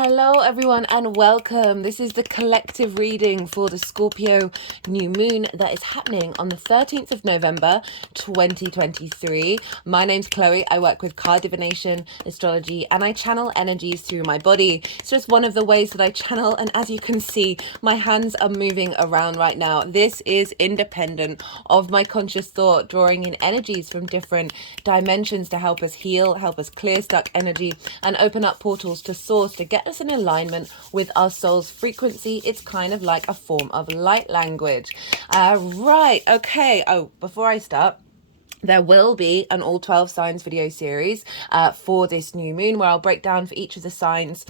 Hello everyone and welcome. This is the collective reading for the Scorpio new moon that is happening on the 13th of November 2023. My name's Chloe. I work with card divination, astrology, and I channel energies through my body. It's just one of the ways that I channel, and as you can see, my hands are moving around right now. This is independent of my conscious thought, drawing in energies from different dimensions to help us heal, help us clear stuck energy, and open up portals to source to get us in alignment with our soul's frequency. It's kind of like a form of light language. Right, okay. Oh, before I start, there will be an all 12 signs video series for this new moon where I'll break down for each of the signs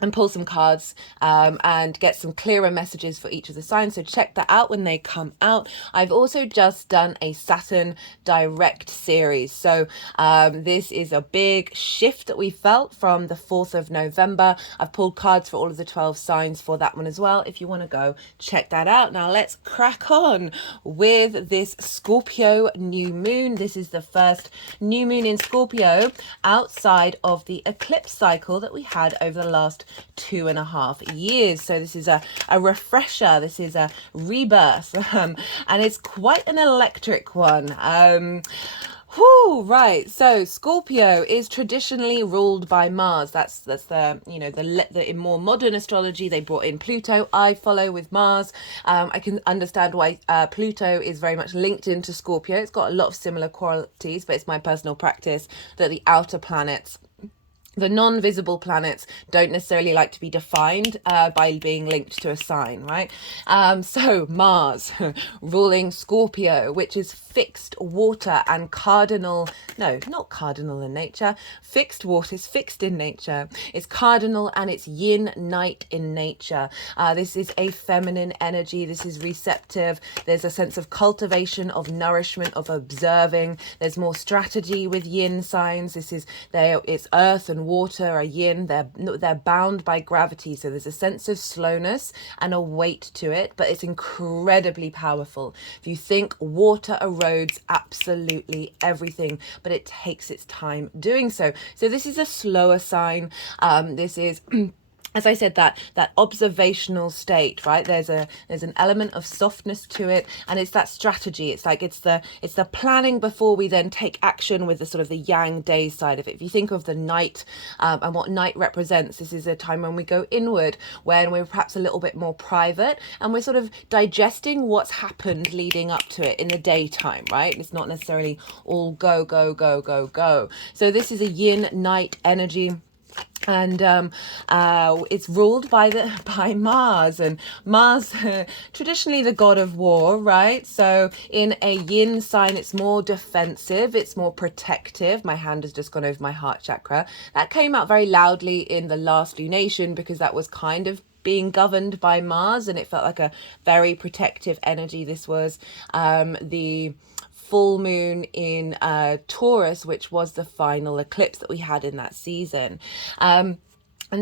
and pull some cards and get some clearer messages for each of the signs. So check that out when they come out. I've also just done a Saturn direct series. So this is a big shift that we felt from the 4th of November. I've pulled cards for all of the 12 signs for that one as well. If you want to go check that out. Now let's crack on with this Scorpio new moon. This is the first new moon in Scorpio outside of the eclipse cycle that we had over the last 2.5 years. So this is a refresher, this is a rebirth, and it's quite an electric one. Right. So Scorpio is traditionally ruled by Mars. That's the in more modern astrology they brought in Pluto. I follow with Mars. I can understand why Pluto is very much linked into Scorpio. It's got a lot of similar qualities, but it's my personal practice that the outer planets, the non-visible planets, don't necessarily like to be defined by being linked to a sign, right? So Mars ruling Scorpio, which is fixed water and cardinal, no, not cardinal in nature. Fixed water is fixed in nature. It's cardinal and it's yin, night in nature. This is a feminine energy. This is receptive. There's a sense of cultivation, of nourishment, of observing. There's more strategy with yin signs. It's earth and water are yin. They're bound by gravity, so there's a sense of slowness and a weight to it, but it's incredibly powerful. If you think, water erodes absolutely everything, but it takes its time doing so. So this is a slower sign. This is as I said, that observational state, right? There's an element of softness to it, and it's that strategy. It's like it's the planning before we then take action, with the sort of the yang day side of it. If you think of the night and what night represents, this is a time when we go inward, when we're perhaps a little bit more private, and we're sort of digesting what's happened leading up to it in the daytime, right? It's not necessarily all go, go, go, go, go. So this is a yin night energy. And it's ruled by Mars, and Mars traditionally the god of war, right? So in a yin sign, it's more defensive, it's more protective. My hand has just gone over my heart chakra. That came out very loudly in the last lunation, because that was kind of being governed by Mars, and it felt like a very protective energy. This was the full moon in Taurus, which was the final eclipse that we had in that season. And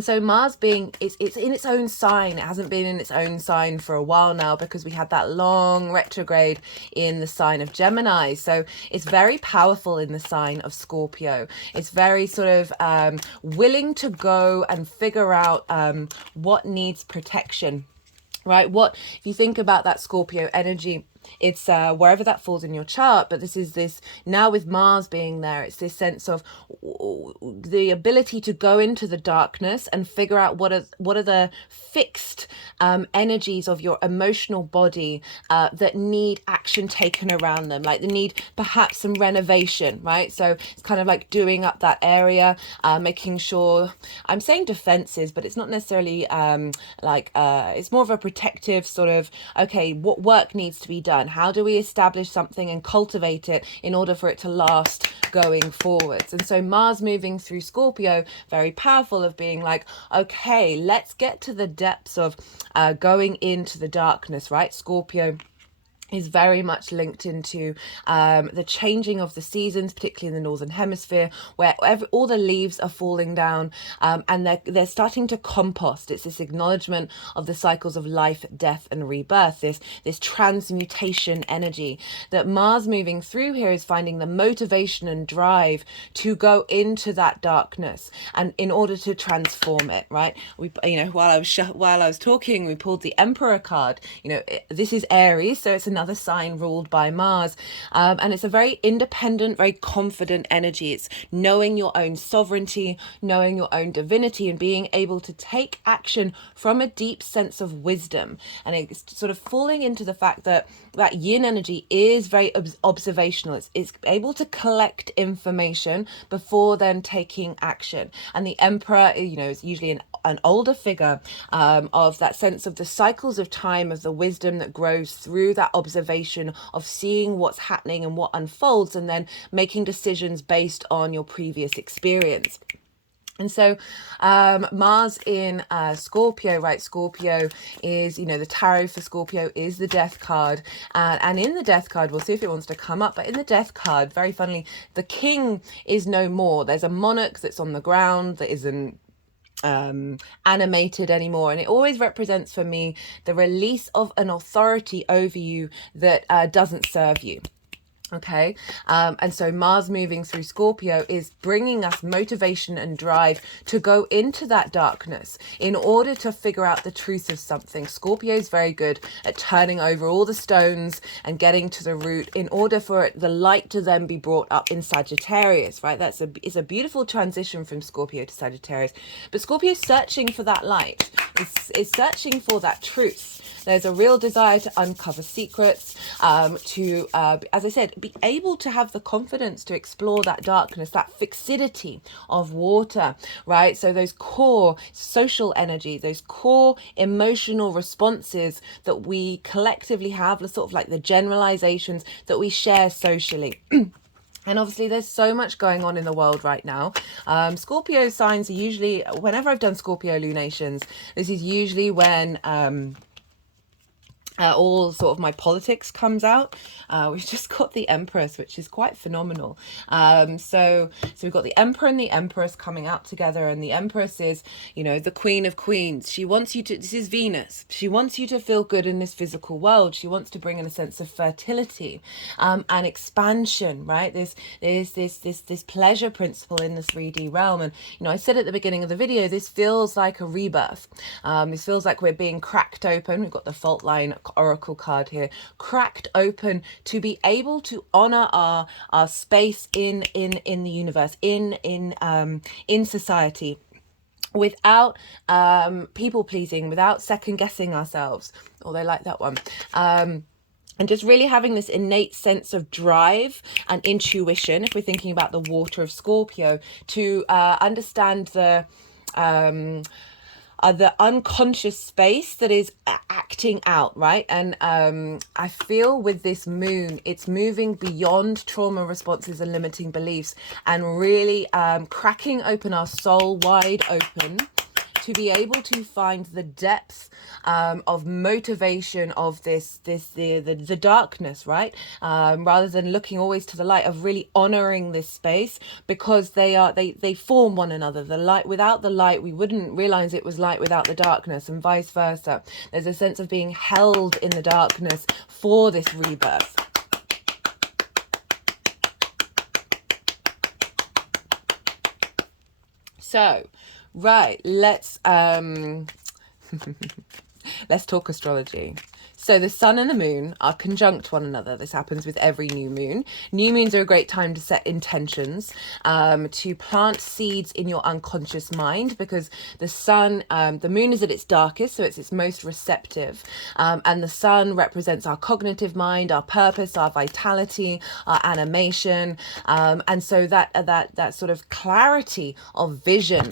so Mars it's in its own sign. It hasn't been in its own sign for a while now, because we had that long retrograde in the sign of Gemini. So it's very powerful in the sign of Scorpio. It's very sort of willing to go and figure out what needs protection, right? If you think about that Scorpio energy, it's wherever that falls in your chart, but this now with Mars being there, it's this sense of the ability to go into the darkness and figure out what are the fixed energies of your emotional body that need action taken around them, like they need perhaps some renovation, right? So it's kind of like doing up that area, making sure, I'm saying defenses, but it's not necessarily it's more of a protective sort of, okay, what work needs to be done? How do we establish something and cultivate it in order for it to last going forwards? And so Mars moving through Scorpio, very powerful, of being like, okay, let's get to the depths of going into the darkness, right? Scorpio is very much linked into the changing of the seasons, particularly in the northern hemisphere, where all the leaves are falling down, and they're starting to compost. It's this acknowledgement of the cycles of life, death, and rebirth. This transmutation energy that Mars moving through here is finding the motivation and drive to go into that darkness, and in order to transform it. Right? While I was talking, we pulled the Emperor card. This is Aries, so it's another sign ruled by Mars, and it's a very independent, very confident energy. It's knowing your own sovereignty, knowing your own divinity, and being able to take action from a deep sense of wisdom. And it's sort of falling into the fact that yin energy is very observational. It's able to collect information before then taking action. And the Emperor, is usually an older figure, of that sense of the cycles of time, of the wisdom that grows through that observation of seeing what's happening and what unfolds, and then making decisions based on your previous experience. And so Mars in Scorpio, right? Scorpio is, the tarot for Scorpio is the Death card. And in the Death card, we'll see if it wants to come up, but in the Death card, very funnily, the king is no more. There's a monarch that's on the ground that isn't animated anymore, and it always represents for me the release of an authority over you that doesn't serve you. Okay, and so Mars moving through Scorpio is bringing us motivation and drive to go into that darkness in order to figure out the truth of something. Scorpio is very good at turning over all the stones and getting to the root in order for the light to then be brought up in Sagittarius, right? It's a beautiful transition from Scorpio to Sagittarius. But Scorpio is searching for that light. It's searching for that truth. There's a real desire to uncover secrets, to, as I said, be able to have the confidence to explore that darkness, that fixity of water, right? So those core social energy, those core emotional responses that we collectively have, sort of like the generalizations that we share socially. And obviously there's so much going on in the world right now. Scorpio signs are usually, whenever I've done Scorpio lunations, this is usually when all sort of my politics comes out. We've just got the Empress, which is quite phenomenal. So we've got the Emperor and the Empress coming out together, and the Empress is, the Queen of Queens. She wants you to, this is Venus. She wants you to feel good in this physical world. She wants to bring in a sense of fertility, and expansion, right? This pleasure principle in the 3D realm. And, I said at the beginning of the video, this feels like a rebirth. This feels like we're being cracked open. We've got the fault line oracle card here, cracked open to be able to honor our space in the universe, in society, without people pleasing, without second guessing ourselves. Oh, they like that one. And just really having this innate sense of drive and intuition, if we're thinking about the water of Scorpio, to understand the unconscious space that is acting out, right? And I feel with this moon, it's moving beyond trauma responses and limiting beliefs, and really cracking open our soul wide open to be able to find the depth of motivation of the darkness, right? Rather than looking always to the light, of really honoring this space, because they form one another. The light, without the light, we wouldn't realize it was light without the darkness, and vice versa. There's a sense of being held in the darkness for this rebirth. So, right, let's let's talk astrology. So the sun and the moon are conjunct one another. This happens with every new moon. New moons are a great time to set intentions, to plant seeds in your unconscious mind, because the sun, the moon is at its darkest, so it's its most receptive. And the sun represents our cognitive mind, our purpose, our vitality, our animation. And so that sort of clarity of vision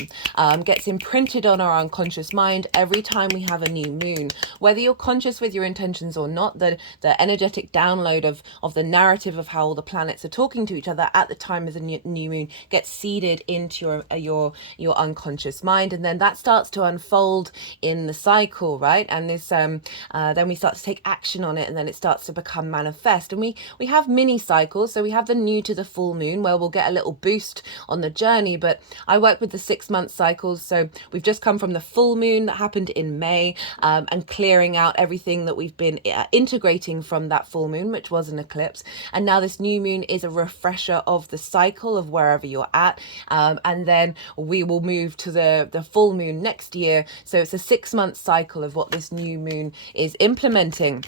gets imprinted on our unconscious mind every time we have a new moon, whether you're conscious with your intentions or not, the energetic download of the narrative of how all the planets are talking to each other at the time of the new moon gets seeded into your unconscious mind, and then that starts to unfold in the cycle, right? And this then we start to take action on it, and then it starts to become manifest. And we have mini cycles. So we have the new to the full moon, where we'll get a little boost on the journey, but I work with the 6-month cycles. So we've just come from the full moon that happened in May, and clearing out everything that we've been integrating from that full moon, which was an eclipse. And now this new moon is a refresher of the cycle of wherever you're at, and then we will move to the full moon next year. So it's a 6-month cycle of what this new moon is implementing.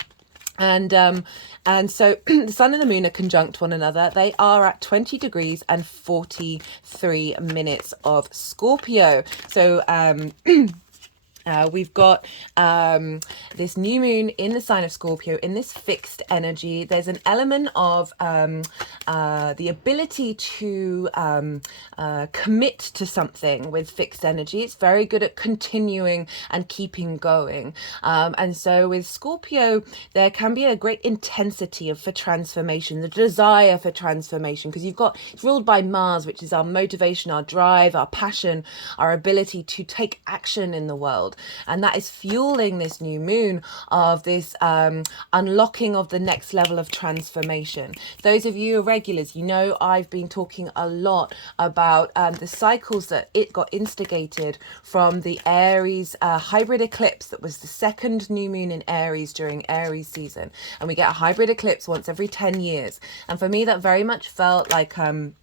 And so the sun and the moon are conjunct one another. They are at 20 degrees and 43 minutes of Scorpio. So we've got this new moon in the sign of Scorpio, in this fixed energy. There's an element of the ability to commit to something with fixed energy. It's very good at continuing and keeping going. And so with Scorpio, there can be a great intensity for transformation, the desire for transformation, because it's ruled by Mars, which is our motivation, our drive, our passion, our ability to take action in the world. And that is fueling this new moon of this unlocking of the next level of transformation. Those of you who are regulars, you know I've been talking a lot about the cycles that it got instigated from the Aries hybrid eclipse that was the second new moon in Aries during Aries season. And we get a hybrid eclipse once every 10 years. And for me, that very much felt like a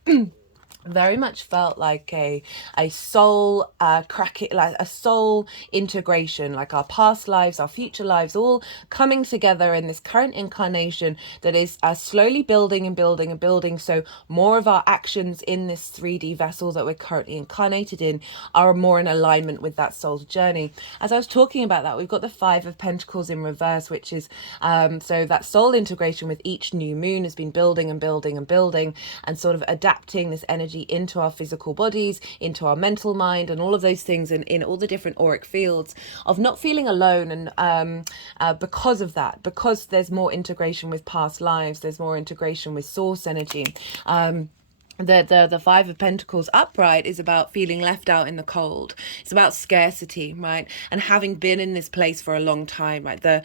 soul cracking, like a soul integration, like our past lives, our future lives, all coming together in this current incarnation that is slowly building and building and building. So more of our actions in this 3D vessel that we're currently incarnated in are more in alignment with that soul's journey. As I was talking about that, we've got the 5 of Pentacles in reverse, which is so that soul integration with each new moon has been building and building and building, and sort of adapting this energy into our physical bodies, into our mental mind, and all of those things, and in all the different auric fields of not feeling alone. And because of that, because there's more integration with past lives, there's more integration with source energy. The 5 of Pentacles upright is about feeling left out in the cold. It's about scarcity, right? And having been in this place for a long time, right? The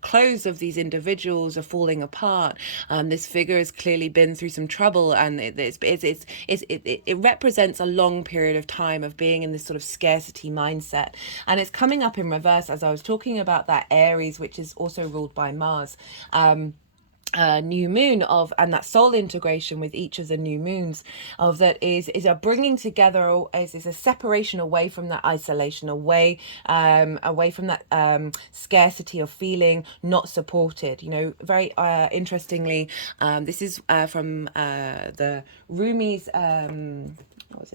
clothes of these individuals are falling apart. This figure has clearly been through some trouble, and it represents a long period of time of being in this sort of scarcity mindset. And it's coming up in reverse as I was talking about that Aries, which is also ruled by Mars. New moon and that soul integration with each of the new moons of that is a bringing together, is a separation away from that isolation, away from that scarcity of feeling not supported. You know, very interestingly, this is from the Rumi's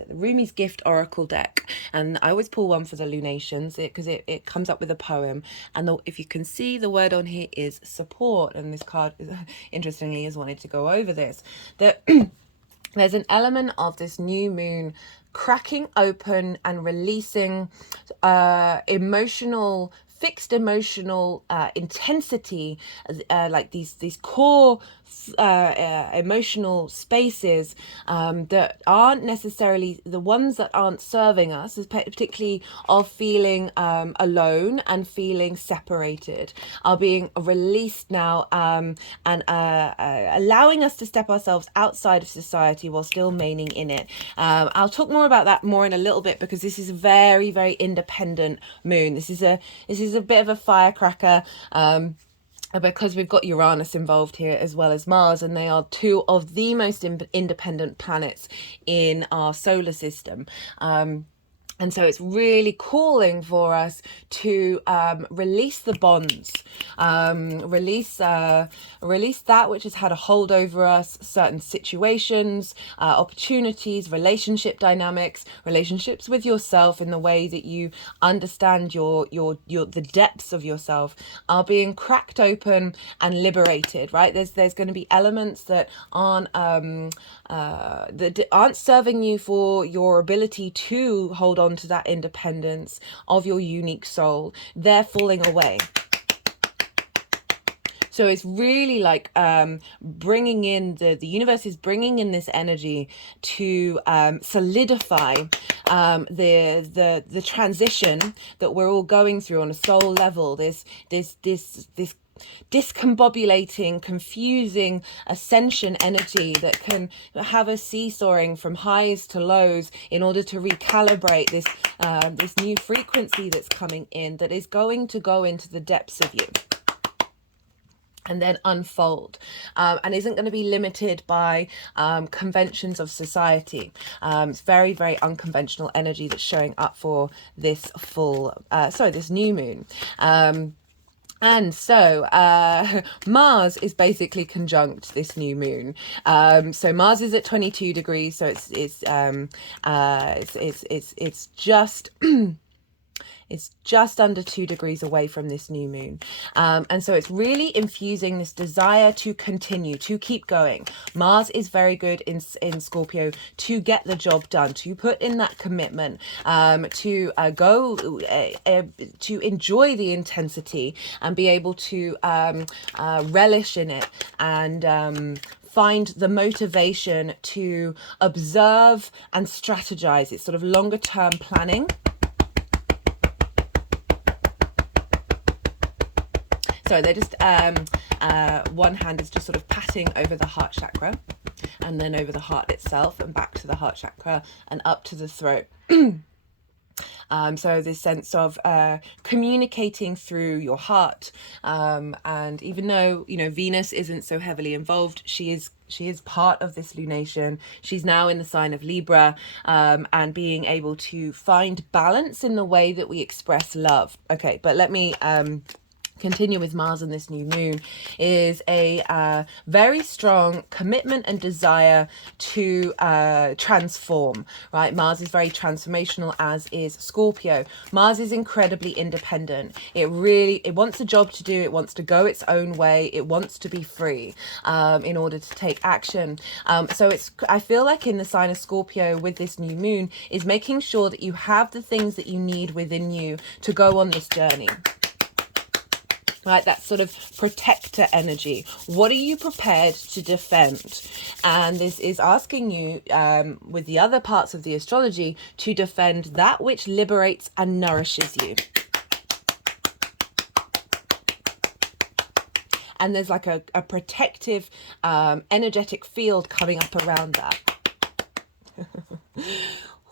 the Rumi's Gift Oracle deck, and I always pull one for the lunations because it comes up with a poem, and if you can see, the word on here is support, and this card interestingly has wanted to go over this, that there's an element of this new moon cracking open and releasing fixed emotional intensity, like these core emotional spaces that aren't necessarily the ones that aren't serving us, particularly of feeling alone and feeling separated, are being released now, and allowing us to step ourselves outside of society while still remaining in it. I'll talk more about that more in a little bit, because this is a very, very independent moon. This is a bit of a firecracker, because we've got Uranus involved here as well as Mars, and they are 2 of the most independent planets in our solar system. And so it's really calling for us to release the bonds, release that which has had a hold over us, certain situations, opportunities, relationship dynamics, relationships with yourself in the way that you understand the depths of yourself are being cracked open and liberated, right? There's going to be elements that aren't serving you for your ability to hold on on to that independence of your unique soul, they're falling away. So it's really like bringing in, the universe is bringing in this energy to solidify the transition that we're all going through on a soul level. This discombobulating, confusing ascension energy that can have us seesawing from highs to lows in order to recalibrate this new frequency that's coming in, that is going to go into the depths of you and then unfold, and isn't going to be limited by conventions of society. It's very, very unconventional energy that's showing up for this this new moon. And so Mars is basically conjunct this new moon. So Mars is at 22 degrees, so it's just it's just under 2 degrees away from this new moon. And so it's really infusing this desire to continue, to keep going. Mars is very good in Scorpio to get the job done, to put in that commitment, to enjoy the intensity and be able to relish in it, and find the motivation to observe and strategize. It's sort of longer term planning. So they're just, one hand is just sort of patting over the heart chakra, and then over the heart itself, and back to the heart chakra, and up to the throat. So this sense of communicating through your heart, and even though, you know, Venus isn't so heavily involved, she is part of this lunation. She's now in the sign of Libra, and being able to find balance in the way that we express love. Okay, but let me continue with Mars and this new moon. Is a very strong commitment and desire to transform, right? Mars is very transformational, as is Scorpio. Mars is incredibly independent. It wants a job to do. It wants to go its own way. It wants to be free in order to take action. So I feel like in the sign of Scorpio with this new moon is making sure that you have the things that you need within you to go on this journey. Right, that sort of protector energy. What are you prepared to defend? And this is asking you, with the other parts of the astrology, to defend that which liberates and nourishes you. And there's like a protective, energetic field coming up around that.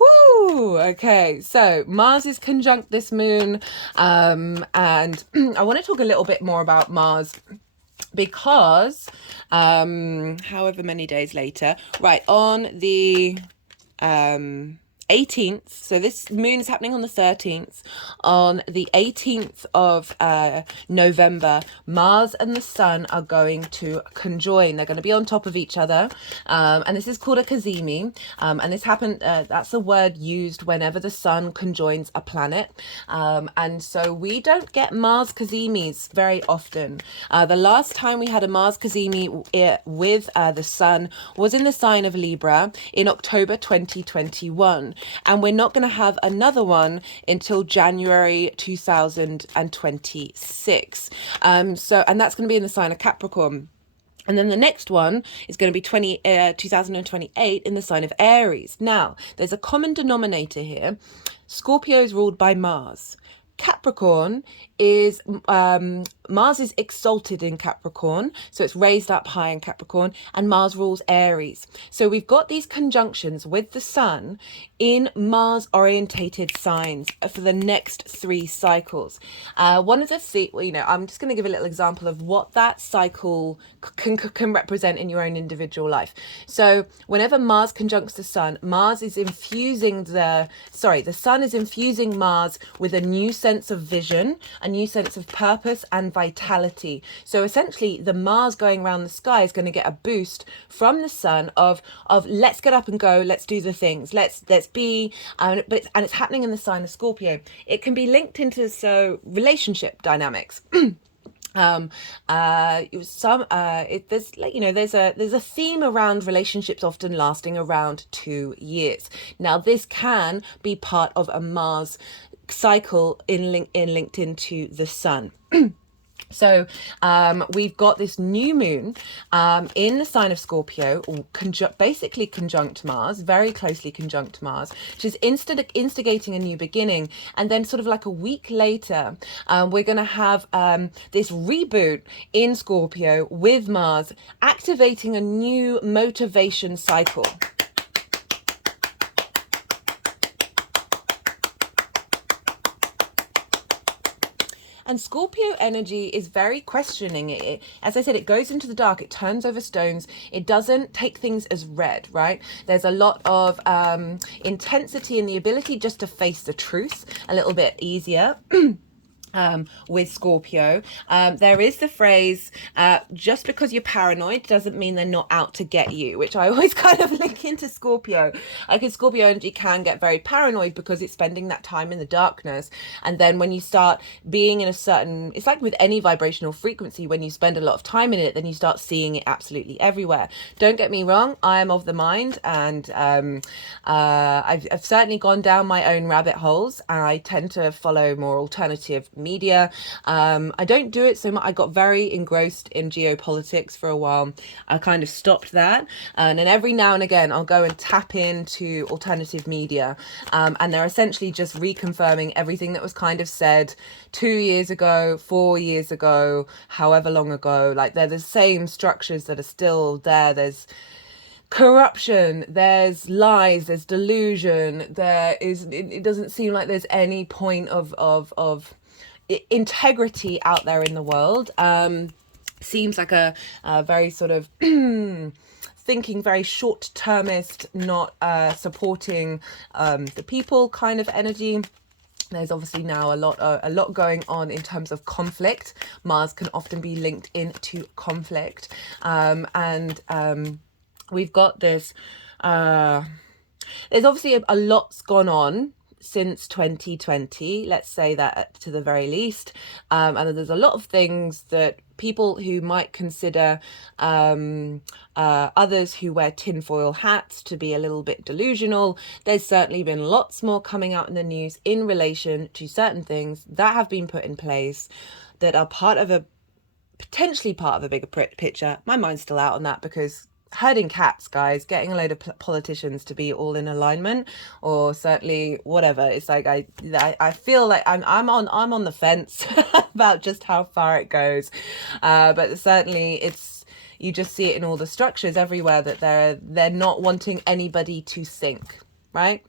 Woo! Okay, so Mars is conjunct this moon, and I want to talk a little bit more about Mars because however many days later, right, on the 18th, so this moon is happening on the 13th. On the 18th of November, Mars and the Sun are going to conjoin. They're going to be on top of each other, and this is called a Cazimi, and this happened, that's a word used whenever the Sun conjoins a planet, and so we don't get Mars Cazimis very often. The last time we had a Mars Cazimi with the Sun was in the sign of Libra in October 2021. And we're not going to have another one until January 2026. And that's going to be in the sign of Capricorn. And then the next one is going to be 2028 in the sign of Aries. Now, there's a common denominator here. Scorpio is ruled by Mars. Capricorn is, Mars is exalted in Capricorn, so it's raised up high in Capricorn, and Mars rules Aries. So we've got these conjunctions with the Sun in Mars-orientated signs for the next 3 cycles. One of the, I'm just going to give a little example of what that cycle can represent in your own individual life. So whenever Mars conjuncts the Sun, the Sun is infusing Mars with a new sense of vision, a new sense of purpose and vitality. So essentially the Mars going around the sky is going to get a boost from the Sun of let's get up and go, let's do the things, let's be, and it's happening in the sign of Scorpio. It can be linked into relationship dynamics. There's like, there's a theme around relationships often lasting around 2 years. Now this can be part of a Mars cycle linked into the sun. So we've got this new moon in the sign of Scorpio, basically conjunct Mars, very closely conjunct Mars, which is instigating a new beginning. And then sort of like a week later, we're going to have this reboot in Scorpio with Mars, activating a new motivation cycle. And Scorpio energy is very questioning it. As I said, it goes into the dark, it turns over stones, it doesn't take things as read, right? There's a lot of intensity and the ability just to face the truth a little bit easier. With Scorpio. There is the phrase, just because you're paranoid doesn't mean they're not out to get you, which I always kind of link into Scorpio. Because Scorpio energy can get very paranoid because it's spending that time in the darkness. And then when you start being in a certain, it's like with any vibrational frequency, when you spend a lot of time in it, then you start seeing it absolutely everywhere. Don't get me wrong, I am of the mind, and I've certainly gone down my own rabbit holes. I tend to follow more alternative media. I don't do it so much. I got very engrossed in geopolitics for a while. I kind of stopped that, and then every now and again I'll go and tap into alternative media, and they're essentially just reconfirming everything that was kind of said 2 years ago, 4 years ago, however long ago. Like, they're the same structures that are still there. There's corruption, there's lies, there's delusion, there is, it doesn't seem like there's any point of integrity out there in the world. Seems like a very sort of thinking very short-termist, not supporting the people kind of energy. There's obviously now a lot going on in terms of conflict. Mars can often be linked into conflict, and we've got this. There's obviously a lot's gone on since 2020, let's say that to the very least, and there's a lot of things that people who might consider others who wear tinfoil hats to be a little bit delusional. There's certainly been lots more coming out in the news in relation to certain things that have been put in place that are potentially part of a bigger picture. My mind's still out on that, because herding cats, guys, getting a load of politicians to be all in alignment, or certainly whatever, it's like I feel like I'm on the fence about just how far it goes, but certainly you just see it in all the structures everywhere that they're not wanting anybody to think, right?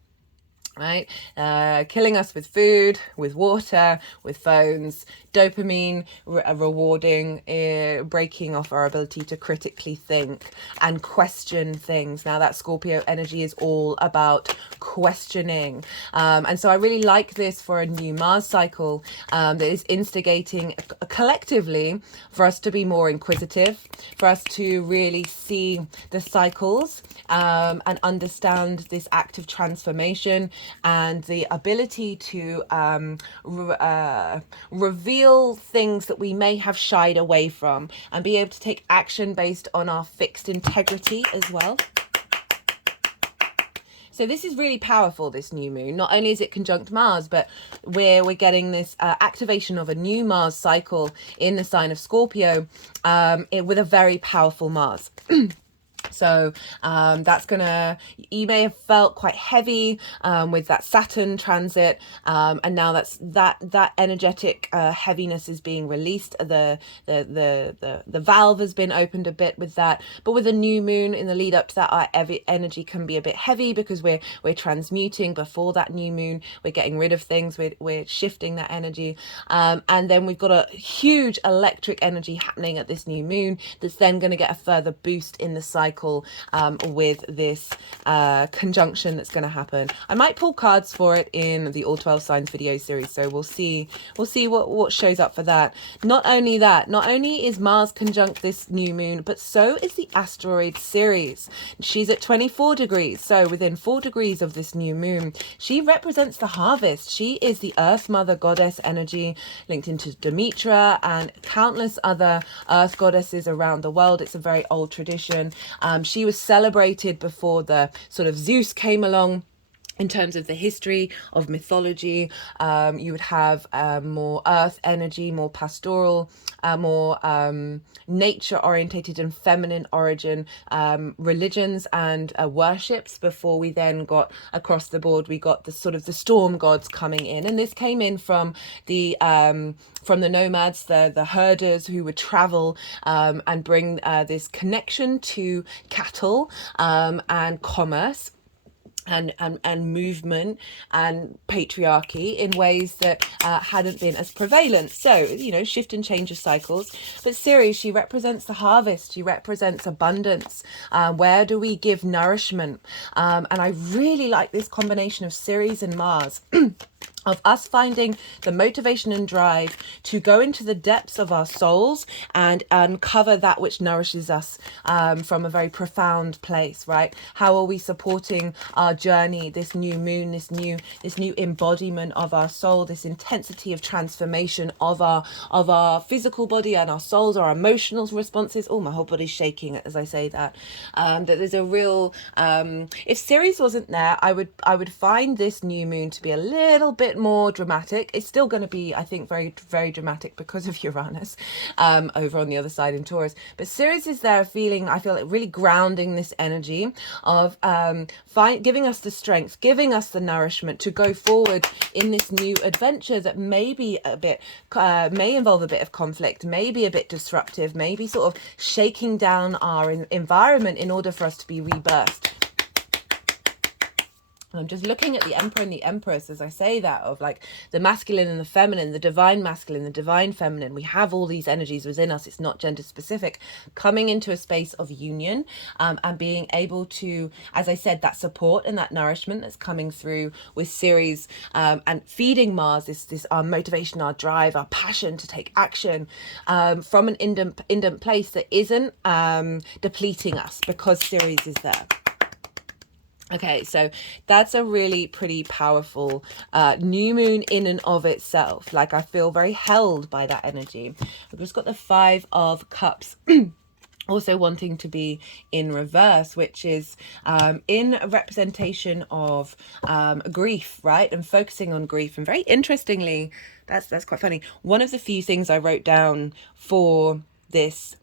Killing us with food, with water, with phones, dopamine, rewarding, breaking off our ability to critically think and question things. Now that Scorpio energy is all about questioning, and so I really like this for a new Mars cycle that is instigating collectively for us to be more inquisitive, for us to really see the cycles and understand this active transformation and the ability to reveal things that we may have shied away from, and be able to take action based on our fixed integrity as well. So this is really powerful, this new moon. Not only is it conjunct Mars, but we're getting this activation of a new Mars cycle in the sign of Scorpio, with a very powerful Mars. So that's gonna, you may have felt quite heavy with that Saturn transit, and now that energetic heaviness is being released. The valve has been opened a bit with that, but with a new moon in the lead up to that, our energy can be a bit heavy because we're transmuting before that new moon. We're getting rid of things, we're shifting that energy, and then we've got a huge electric energy happening at this new moon that's then going to get a further boost in the cycle cycle with this conjunction that's going to happen. I might pull cards for it in the All 12 Signs video series, so we'll see what shows up for that. Not only is Mars conjunct this new moon, but so is the asteroid Ceres. She's at 24 degrees, so within 4 degrees of this new moon. She represents the harvest. She is the Earth Mother goddess energy, linked into Demetra and countless other Earth goddesses around the world. It's a very old tradition. She was celebrated before the sort of Zeus came along. In terms of the history of mythology, you would have more earth energy, more pastoral, more nature orientated and feminine origin religions and worships before we then got across the board. We got the sort of the storm gods coming in, and this came in from the nomads, the herders who would travel and bring this connection to cattle and commerce. And movement and patriarchy in ways that hadn't been as prevalent. So, shift and change of cycles. But Ceres, she represents the harvest. She represents abundance. Where do we give nourishment? And I really like this combination of Ceres and Mars. Of us finding the motivation and drive to go into the depths of our souls and uncover that which nourishes us from a very profound place, right? How are we supporting our journey, this new moon, this new embodiment of our soul, this intensity of transformation of our physical body and our souls, our emotional responses? Oh, my whole body's shaking as I say that. That there's a real if Ceres wasn't there, I would find this new moon to be a little bit more dramatic. It's still going to be, I think, very, very dramatic because of Uranus over on the other side in Taurus. But Ceres is there feeling, I feel like, really grounding this energy of giving us the strength, giving us the nourishment to go forward in this new adventure that may be a bit, may involve a bit of conflict, may be a bit disruptive, maybe sort of shaking down our environment in order for us to be rebirthed. I'm just looking at the Emperor and the Empress as I say that, of like the masculine and the feminine, the divine masculine, the divine feminine. We have all these energies within us. It's not gender specific, coming into a space of union and being able to, as I said, that support and that nourishment that's coming through with Ceres and feeding Mars, this our motivation, our drive, our passion to take action from an indent place that isn't depleting us because Ceres is there. Okay, so that's a really pretty powerful new moon in and of itself. Like, I feel very held by that energy. I've just got the 5 of Cups also wanting to be in reverse, which is in a representation of grief, right? And focusing on grief. And very interestingly, that's quite funny. One of the few things I wrote down for this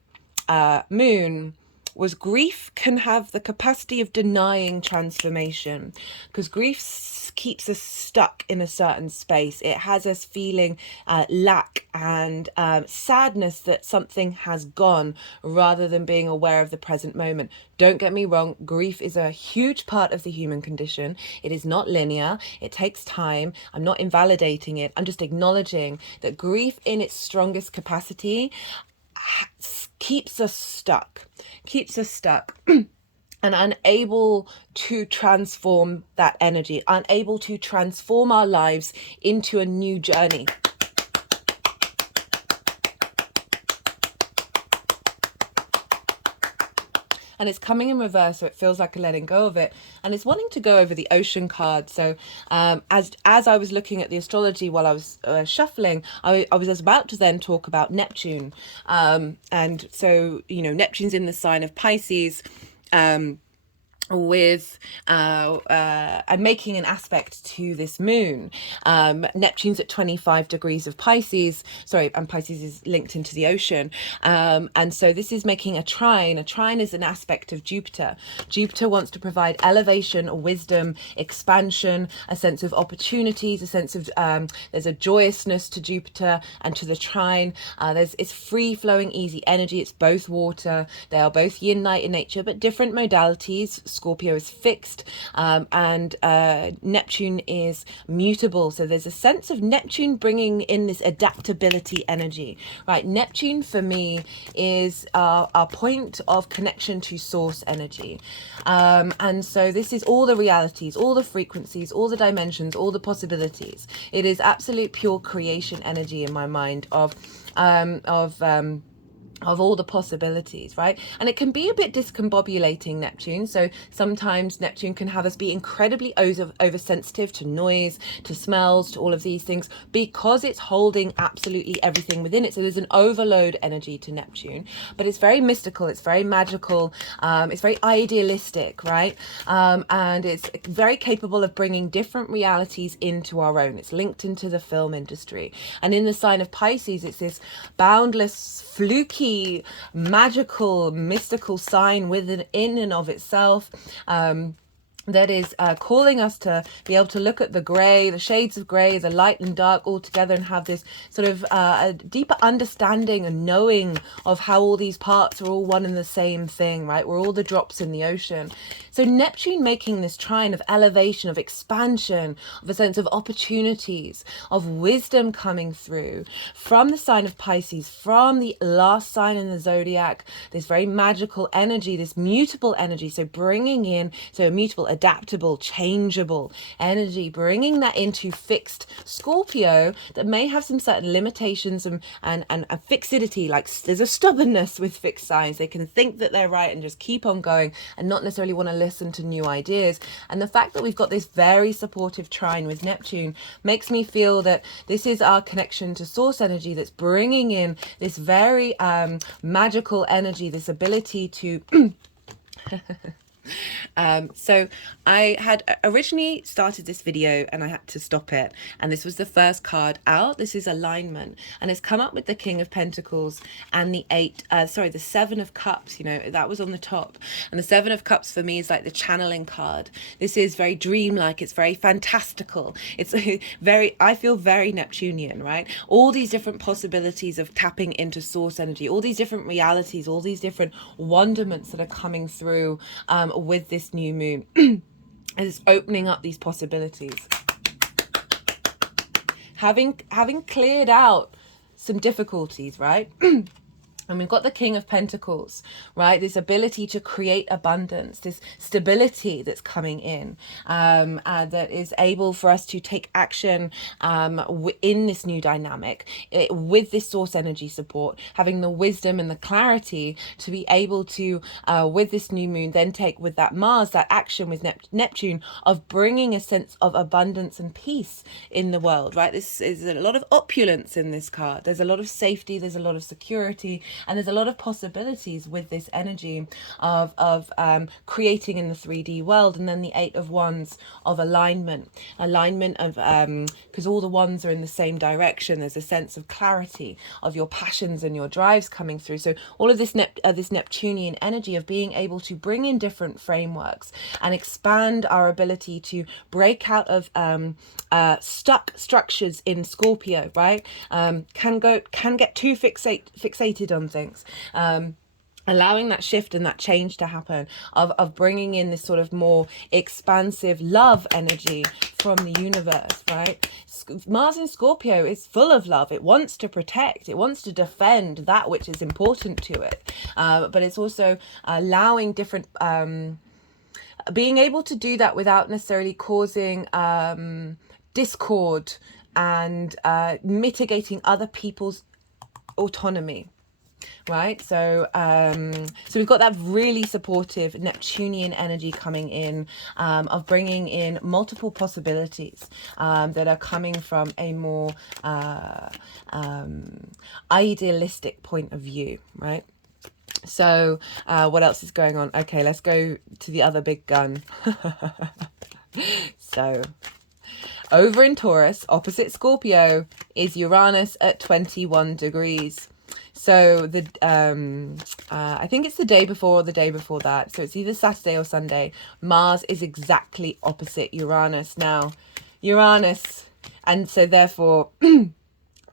moon was grief can have the capacity of denying transformation, because grief keeps us stuck in a certain space. It has us feeling lack and sadness that something has gone, rather than being aware of the present moment. Don't get me wrong, grief is a huge part of the human condition. It is not linear. It takes time. I'm not invalidating it. I'm just acknowledging that grief in its strongest capacity keeps us stuck and unable to transform that energy, unable to transform our lives into a new journey. And it's coming in reverse, so it feels like a letting go of it, and it's wanting to go over the Ocean card. So as I was looking at the astrology while I was shuffling, I was about to then talk about Neptune, and so Neptune's in the sign of Pisces, with and making an aspect to this moon. Neptune's at 25 degrees of Pisces, and Pisces is linked into the ocean, and so this is making a trine. A trine is an aspect of Jupiter. Jupiter wants to provide elevation, wisdom, expansion, a sense of opportunities, a sense of there's a joyousness to Jupiter and to the trine. It's free flowing, easy energy. It's both water. They are both yin light in nature, but different modalities. Scorpio is fixed, and Neptune is mutable. So there's a sense of Neptune bringing in this adaptability energy, right? Neptune for me is our point of connection to source energy. And so this is all the realities, all the frequencies, all the dimensions, all the possibilities. It is absolute pure creation energy in my mind of all the possibilities, right? And it can be a bit discombobulating, Neptune. So sometimes Neptune can have us be incredibly oversensitive to noise, to smells, to all of these things, because it's holding absolutely everything within it. So there's an overload energy to Neptune, but it's very mystical, it's very magical, it's very idealistic, right? And it's very capable of bringing different realities into our own. It's linked into the film industry. And in the sign of Pisces, it's this boundless, fluky, magical, mystical sign within in and of itself, that is calling us to be able to look at the grey, the shades of grey, the light and dark all together, and have this sort of a deeper understanding and knowing of how all these parts are all one and the same thing, right? We're all the drops in the ocean. So Neptune making this trine of elevation, of expansion, of a sense of opportunities, of wisdom coming through from the sign of Pisces, from the last sign in the zodiac, this very magical energy, this mutable energy. So bringing in, so a mutable, adaptable, changeable energy, bringing that into fixed Scorpio that may have some certain limitations and fixity, like there's a stubbornness with fixed signs. They can think that they're right and just keep on going and not necessarily want to listen to new ideas. And the fact that we've got this very supportive trine with Neptune makes me feel that this is our connection to source energy that's bringing in this very magical energy, this ability to so I had originally started this video and I had to stop it, and this was the first card out. This is alignment, and it's come up with the King of Pentacles and the Seven of Cups. You know, that was on the top, and the Seven of Cups for me is like the channeling card. This is very dreamlike, it's very fantastical, it's very, I feel very Neptunian, right? All these different possibilities of tapping into source energy, all these different realities, all these different wonderments that are coming through with this new moon. And it's opening up these possibilities. Having cleared out some difficulties, right? And we've got the King of Pentacles, right? This ability to create abundance, this stability that's coming in, that is able for us to take action in this new dynamic, with this source energy support, having the wisdom and the clarity to be able to, with this new moon, then take with that Mars, that action with Neptune of bringing a sense of abundance and peace in the world, right? This is a lot of opulence in this card. There's a lot of safety, there's a lot of security, and there's a lot of possibilities with this energy of creating in the 3D world. And then the Eight of Wands of alignment of because all the wands are in the same direction. There's a sense of clarity of your passions and your drives coming through. So all of this this Neptunian energy of being able to bring in different frameworks and expand our ability to break out of stuck structures in Scorpio, right? Can get too fixated on things. Allowing that shift and that change to happen, of bringing in this sort of more expansive love energy from the universe, right? Mars in Scorpio is full of love. It wants to protect, it wants to defend that which is important to it, but it's also allowing different being able to do that without necessarily causing discord and mitigating other people's autonomy, right? So so we've got that really supportive Neptunian energy coming in, of bringing in multiple possibilities that are coming from a more idealistic point of view, right? So what else is going on? Okay, let's go to the other big gun. So over in Taurus, opposite Scorpio, is Uranus at 21 degrees. So the I think it's the day before or the day before that. So it's either Saturday or Sunday. Mars is exactly opposite Uranus. Now, Uranus, and so therefore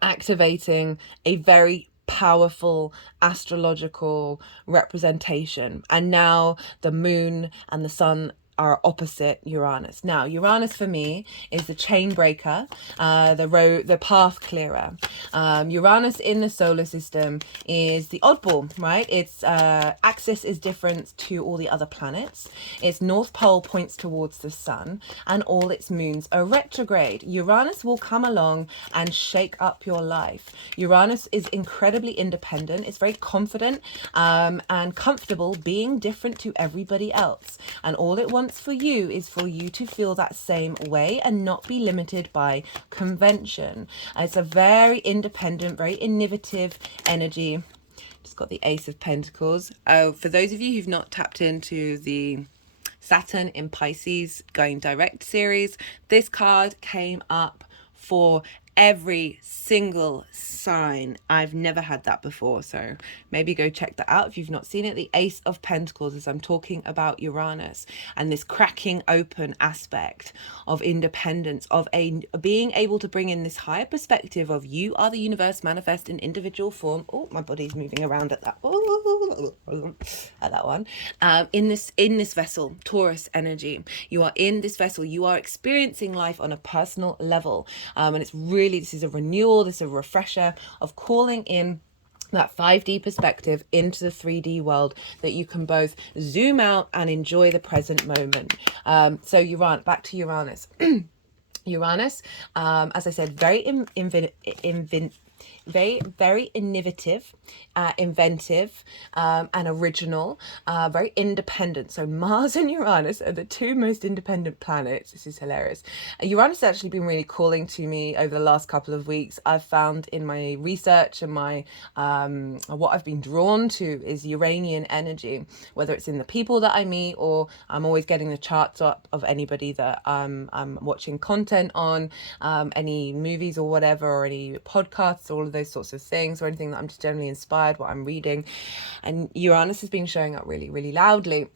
activating a very powerful astrological representation. And now the moon and the sun are opposite Uranus. Now, Uranus for me is the chain breaker, the path clearer. Uranus in the solar system is the oddball, right? Its axis is different to all the other planets. Its north pole points towards the sun, and all its moons are retrograde. Uranus will come along and shake up your life. Uranus is incredibly independent. It's very confident and comfortable being different to everybody else. And all it wants for you is for you to feel that same way and not be limited by convention. It's a very independent, very innovative energy. Just got the Ace of Pentacles. Oh, for those of you who've not tapped into the Saturn in Pisces going direct series, this card came up for every single sign. I've never had that before, so maybe go check that out if you've not seen it. The Ace of Pentacles, as I'm talking about Uranus and this cracking open aspect of independence, of being able to bring in this higher perspective of you are the universe manifest in individual form. Oh, my body's moving around at that. At that one. In this vessel, Taurus energy. You are in this vessel. You are experiencing life on a personal level, and it's really, this is a renewal, this is a refresher of calling in that 5D perspective into the 3D world, that you can both zoom out and enjoy the present moment. So back to Uranus. Uranus, as I said, very very innovative, inventive, and original, very independent. So Mars and Uranus are the two most independent planets. This is hilarious. Uranus has actually been really calling to me over the last couple of weeks. I've found in my research and my what I've been drawn to is Uranian energy, whether it's in the people that I meet, or I'm always getting the charts up of anybody that I'm watching content on, any movies or whatever, or any podcasts, all of those sorts of things, or anything that I'm just generally inspired, what I'm reading. And Uranus has been showing up really, really loudly.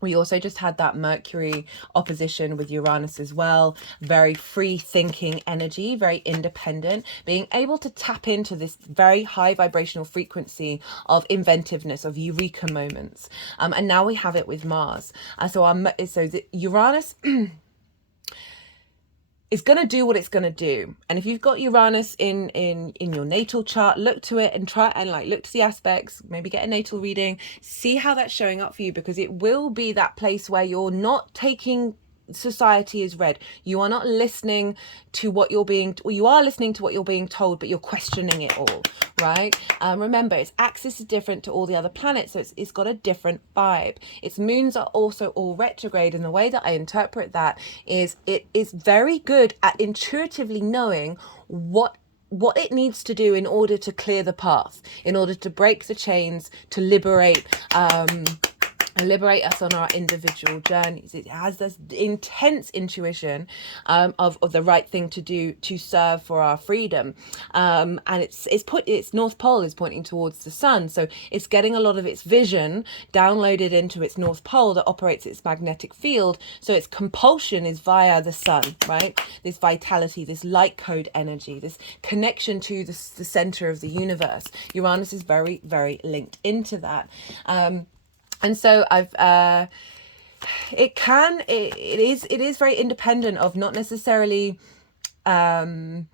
We also just had that Mercury opposition with Uranus as well. Very free thinking energy, very independent, being able to tap into this very high vibrational frequency of inventiveness, of eureka moments. And now we have it with Mars. So the Uranus it's going to do what it's going to do. And if you've got Uranus in your natal chart, look to it and try and look to the aspects, maybe get a natal reading, see how that's showing up for you, because it will be that place where you're not taking society as read. You are not listening to what you are listening to what you're being told, but you're questioning it all, right? Remember, its axis is different to all the other planets, so it's got a different vibe. Its moons are also all retrograde, and the way that I interpret that is it is very good at intuitively knowing what it needs to do in order to clear the path, in order to break the chains, to liberate us on our individual journeys. It has this intense intuition of the right thing to do to serve for our freedom, and its north pole is pointing towards the sun, so it's getting a lot of its vision downloaded into its north pole that operates its magnetic field. So its compulsion is via the sun, right? This vitality, this light code energy, this connection to the center of the universe. Uranus is very, very linked into that. And so it is very independent of not necessarily caring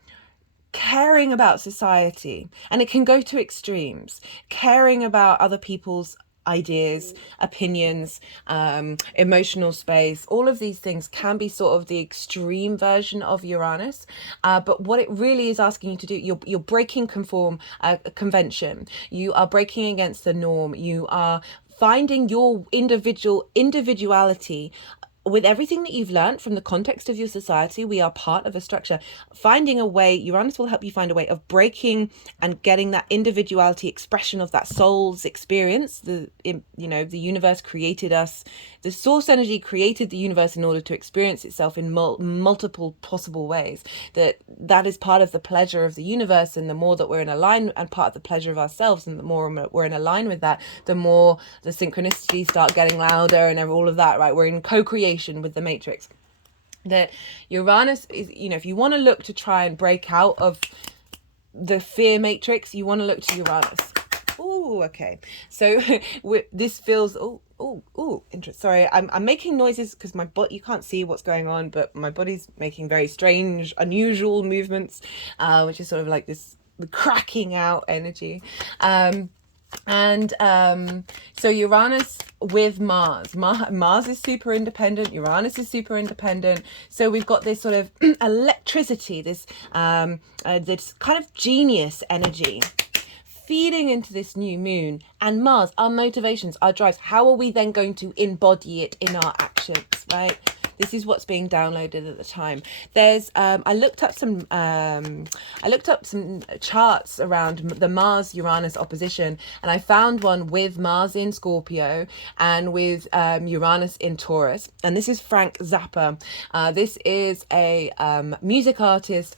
about society, and it can go to extremes, caring about other people's ideas, opinions, emotional space. All of these things can be sort of the extreme version of Uranus, but what it really is asking you to do, you're breaking convention, you are breaking against the norm, you are finding your individuality with everything that you've learned from the context of your society. We are part of a structure. Finding a way, Uranus will help you find a way of breaking and getting that individuality expression of that soul's experience. The universe created us. The source energy created the universe in order to experience itself in multiple possible ways. That is part of the pleasure of the universe, and the more that we're in alignment, and part of the pleasure of ourselves, and the more we're in alignment with that, the more the synchronicities start getting louder and all of that, right? We're in co-creation with the matrix. That Uranus is, if you want to look to try and break out of the fear matrix, you want to look to Uranus. Oh, okay. So this feels, interesting. Sorry, I'm making noises because my body, you can't see what's going on, but my body's making very strange, unusual movements, which is sort of like this the cracking out energy. So Uranus with Mars. Mars is super independent. Uranus is super independent. So we've got this sort of electricity, this kind of genius energy feeding into this new moon. And Mars, our motivations, our drives. How are we then going to embody it in our actions, right? This is what's being downloaded at the time. There's I looked up some charts around the Mars Uranus opposition, and I found one with Mars in Scorpio and with Uranus in Taurus. And this is Frank Zappa. This is a music artist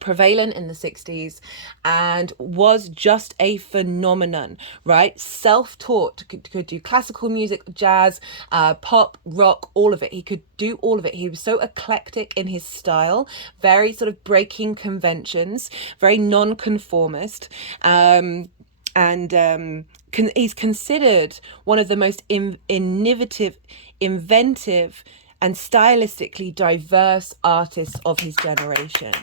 prevalent in the 60s and was just a phenomenon, right? Self-taught, could do classical music, jazz, pop, rock, all of it. He could do all of it. He was so eclectic in his style, very sort of breaking conventions, very non-conformist, he's considered one of the most innovative, inventive and stylistically diverse artists of his generation.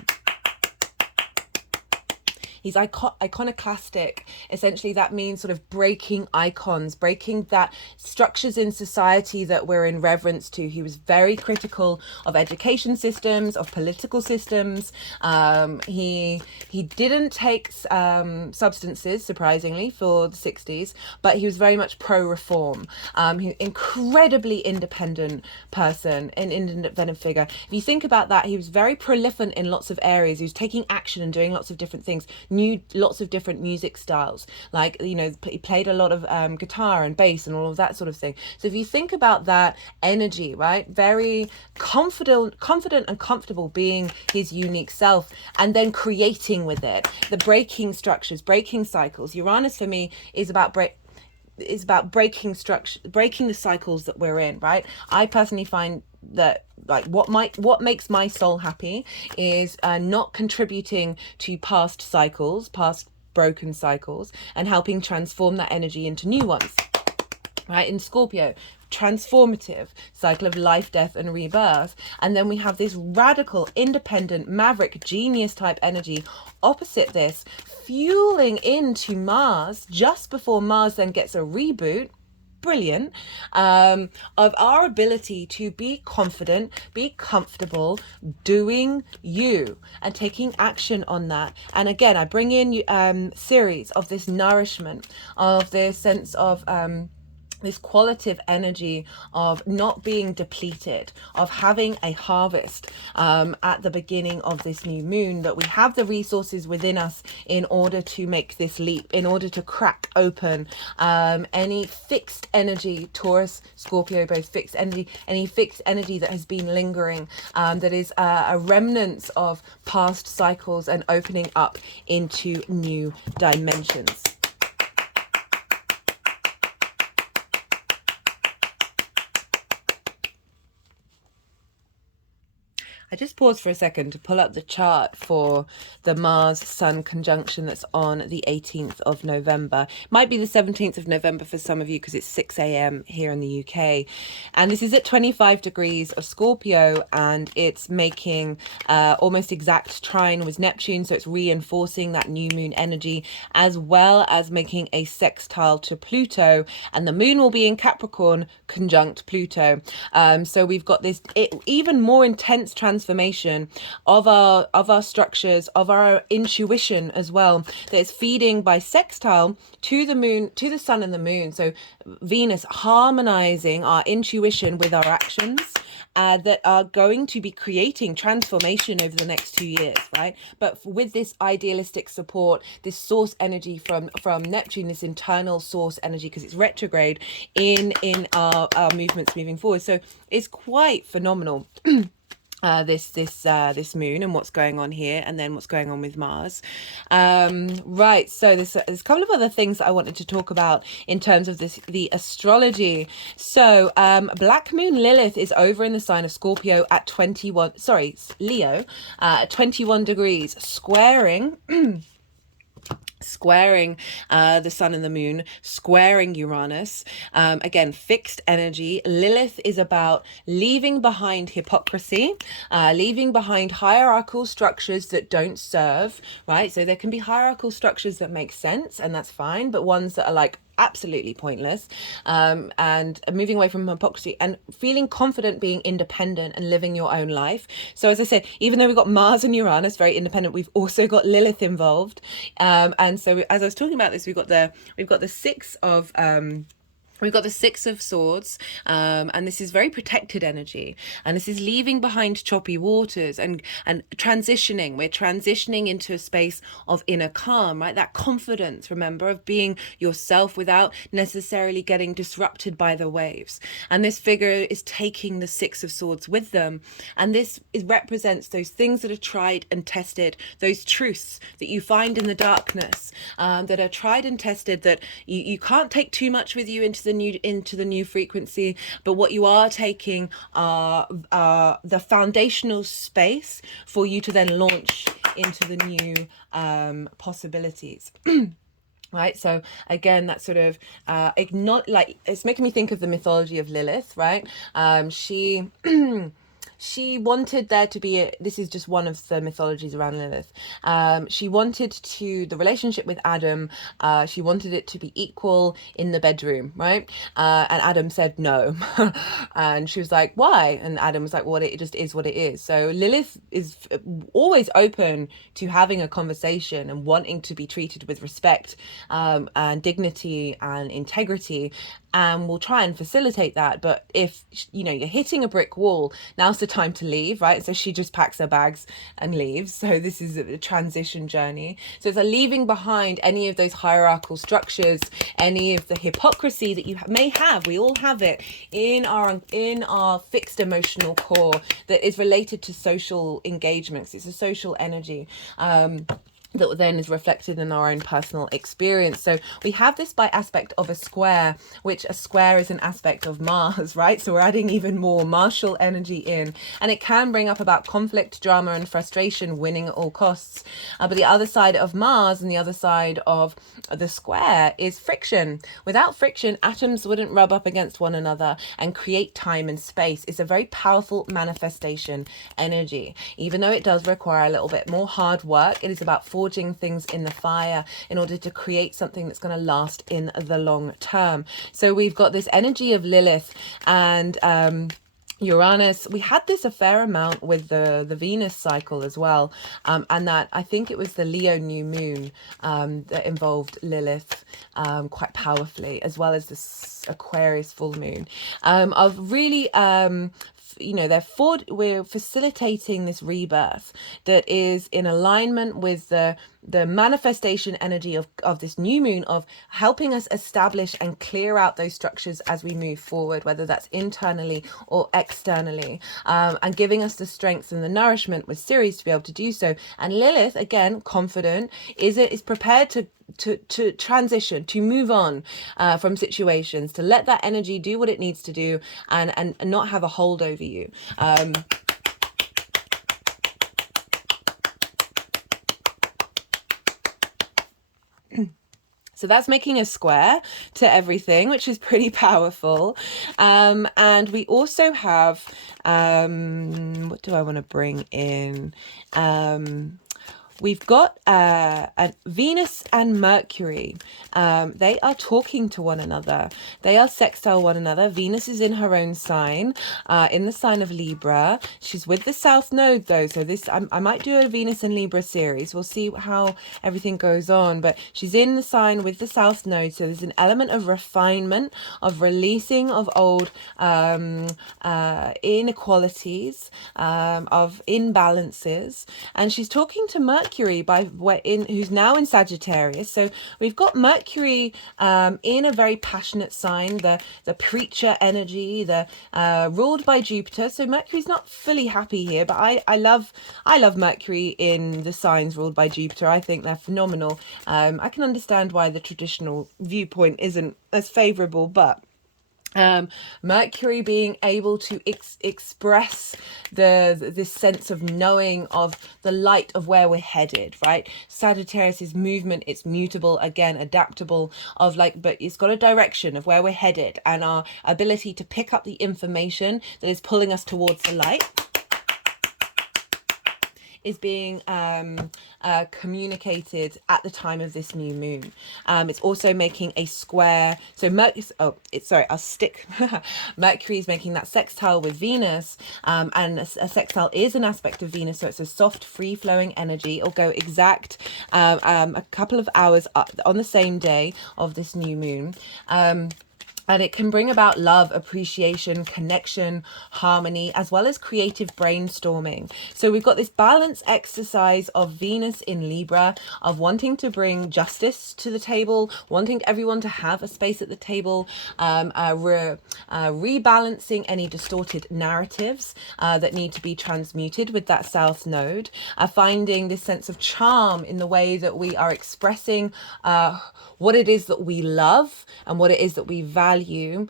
He's iconoclastic. Essentially, that means sort of breaking icons, breaking that structures in society that we're in reverence to. He was very critical of education systems, of political systems. He didn't take substances, surprisingly, for the 60s, but he was very much pro-reform. He incredibly independent person, an independent figure. If you think about that, he was very prolific in lots of areas. He was taking action and doing lots of different things. Knew lots of different music styles, like, you know, he played a lot of guitar and bass and all of that sort of thing. So if you think about that energy, right, very confident and comfortable being his unique self, and then creating with it, the breaking structures, breaking cycles. Uranus for me is about breaking structure, breaking the cycles that we're in, right? I personally find that, like, what makes my soul happy is not contributing to past broken cycles, and helping transform that energy into new ones, right? In Scorpio, transformative cycle of life, death and rebirth. And then we have this radical, independent, maverick, genius type energy opposite this, fueling into Mars just before Mars then gets a reboot. Brilliant, of our ability to be confident, be comfortable doing you and taking action on that. And again, I bring in series of this nourishment, of this sense of this qualitative energy of not being depleted, of having a harvest at the beginning of this new moon, that we have the resources within us in order to make this leap, in order to crack open any fixed energy, Taurus, Scorpio, both fixed energy, any fixed energy that has been lingering, that is a remnant of past cycles, and opening up into new dimensions. I just paused for a second to pull up the chart for the Mars-Sun conjunction that's on the 18th of November. Might be the 17th of November for some of you because it's 6 a.m. here in the UK. And this is at 25 degrees of Scorpio, and it's making almost exact trine with Neptune. So it's reinforcing that new moon energy, as well as making a sextile to Pluto. And the moon will be in Capricorn conjunct Pluto. So we've got this even more intense transformation of our structures, of our intuition as well, that is feeding by sextile to the moon, to the sun and the moon. So Venus harmonizing our intuition with our actions, that are going to be creating transformation over the next 2 years, right? But with this idealistic support, this source energy from Neptune, this internal source energy, because it's retrograde in our movements moving forward. So it's quite phenomenal. this moon and what's going on here, and then what's going on with Mars. Right, so there's a couple of other things that I wanted to talk about in terms of the astrology. So Black Moon Lilith is over in the sign of Scorpio at 21, sorry, Leo, at 21 degrees, squaring the sun and the moon, squaring Uranus. Again, fixed energy. Lilith is about leaving behind hypocrisy, leaving behind hierarchical structures that don't serve, right? So there can be hierarchical structures that make sense, and that's fine, but ones that are like absolutely pointless, and moving away from hypocrisy and feeling confident being independent and living your own life. So as I said, even though we've got Mars and Uranus very independent, we've also got Lilith involved, and so as I was talking about this, we've got the Six of we've got the Six of Swords, and this is very protected energy, and this is leaving behind choppy waters and transitioning. We're transitioning into a space of inner calm, right? That confidence, remember, of being yourself without necessarily getting disrupted by the waves. And this figure is taking the Six of Swords with them, and this represents those things that are tried and tested, those truths that you find in the darkness, that are tried and tested, that you can't take too much with you into the new frequency, but what you are taking are the foundational space for you to then launch into the new possibilities. Right, so again, that sort of it's making me think of the mythology of Lilith, right? She wanted there to be this is just one of the mythologies around Lilith. She wanted the relationship with Adam, she wanted it to be equal in the bedroom, right? And Adam said no. And she was like, why? And Adam was like, well, it just is what it is. So Lilith is always open to having a conversation and wanting to be treated with respect, and dignity and integrity, and we'll try and facilitate that. But if you're hitting a brick wall, now's the time to leave, right? So she just packs her bags and leaves. So this is a transition journey. So it's a leaving behind any of those hierarchical structures, any of the hypocrisy that you may have. We all have it in our fixed emotional core that is related to social engagements. It's a social energy. That then is reflected in our own personal experience. So we have this by aspect of a square, which a square is an aspect of Mars, right? So we're adding even more martial energy in, and it can bring up about conflict, drama, and frustration, winning at all costs. But the other side of Mars and the other side of the square is friction. Without friction, atoms wouldn't rub up against one another and create time and space. It's a very powerful manifestation energy. Even though it does require a little bit more hard work, it is about forging things in the fire in order to create something that's going to last in the long term. So we've got this energy of Lilith and Uranus. We had this a fair amount with the Venus cycle as well, and that I think it was the Leo new moon that involved Lilith quite powerfully, as well as this Aquarius full moon, of really we're facilitating this rebirth that is in alignment with the manifestation energy of this new moon, of helping us establish and clear out those structures as we move forward, whether that's internally or externally, and giving us the strength and the nourishment with Ceres to be able to do so. And Lilith, again, confident, is prepared to transition, to move on from situations, to let that energy do what it needs to do, and not have a hold over you. So that's making a square to everything, which is pretty powerful. And we also have, what do I want to bring in? We've got Venus and Mercury. They are talking to one another. They are sextile one another. Venus is in her own sign, in the sign of Libra. She's with the South Node though. So this, I might do a Venus and Libra series. We'll see how everything goes on. But she's in the sign with the South Node. So there's an element of refinement, of releasing of old inequalities, of imbalances. And she's talking to Mercury Mercury who's now in Sagittarius. So we've got Mercury in a very passionate sign, the preacher energy, the ruled by Jupiter. So Mercury's not fully happy here, but I love Mercury in the signs ruled by Jupiter. I think they're phenomenal. I can understand why the traditional viewpoint isn't as favorable, but Mercury being able to express this sense of knowing of the light of where we're headed, right? Sagittarius's movement, it's mutable, again, adaptable, of like, but it's got a direction of where we're headed, and our ability to pick up the information that is pulling us towards the light is being communicated at the time of this new moon. It's also making a square. So Mercury is making that sextile with Venus, and a sextile is an aspect of Venus, so it's a soft, free-flowing energy. It'll go exact a couple of hours on the same day of this new moon. And it can bring about love, appreciation, connection, harmony, as well as creative brainstorming. So we've got this balance exercise of Venus in Libra, of wanting to bring justice to the table, wanting everyone to have a space at the table, rebalancing any distorted narratives that need to be transmuted with that South Node, finding this sense of charm in the way that we are expressing what it is that we love and what it is that we value, in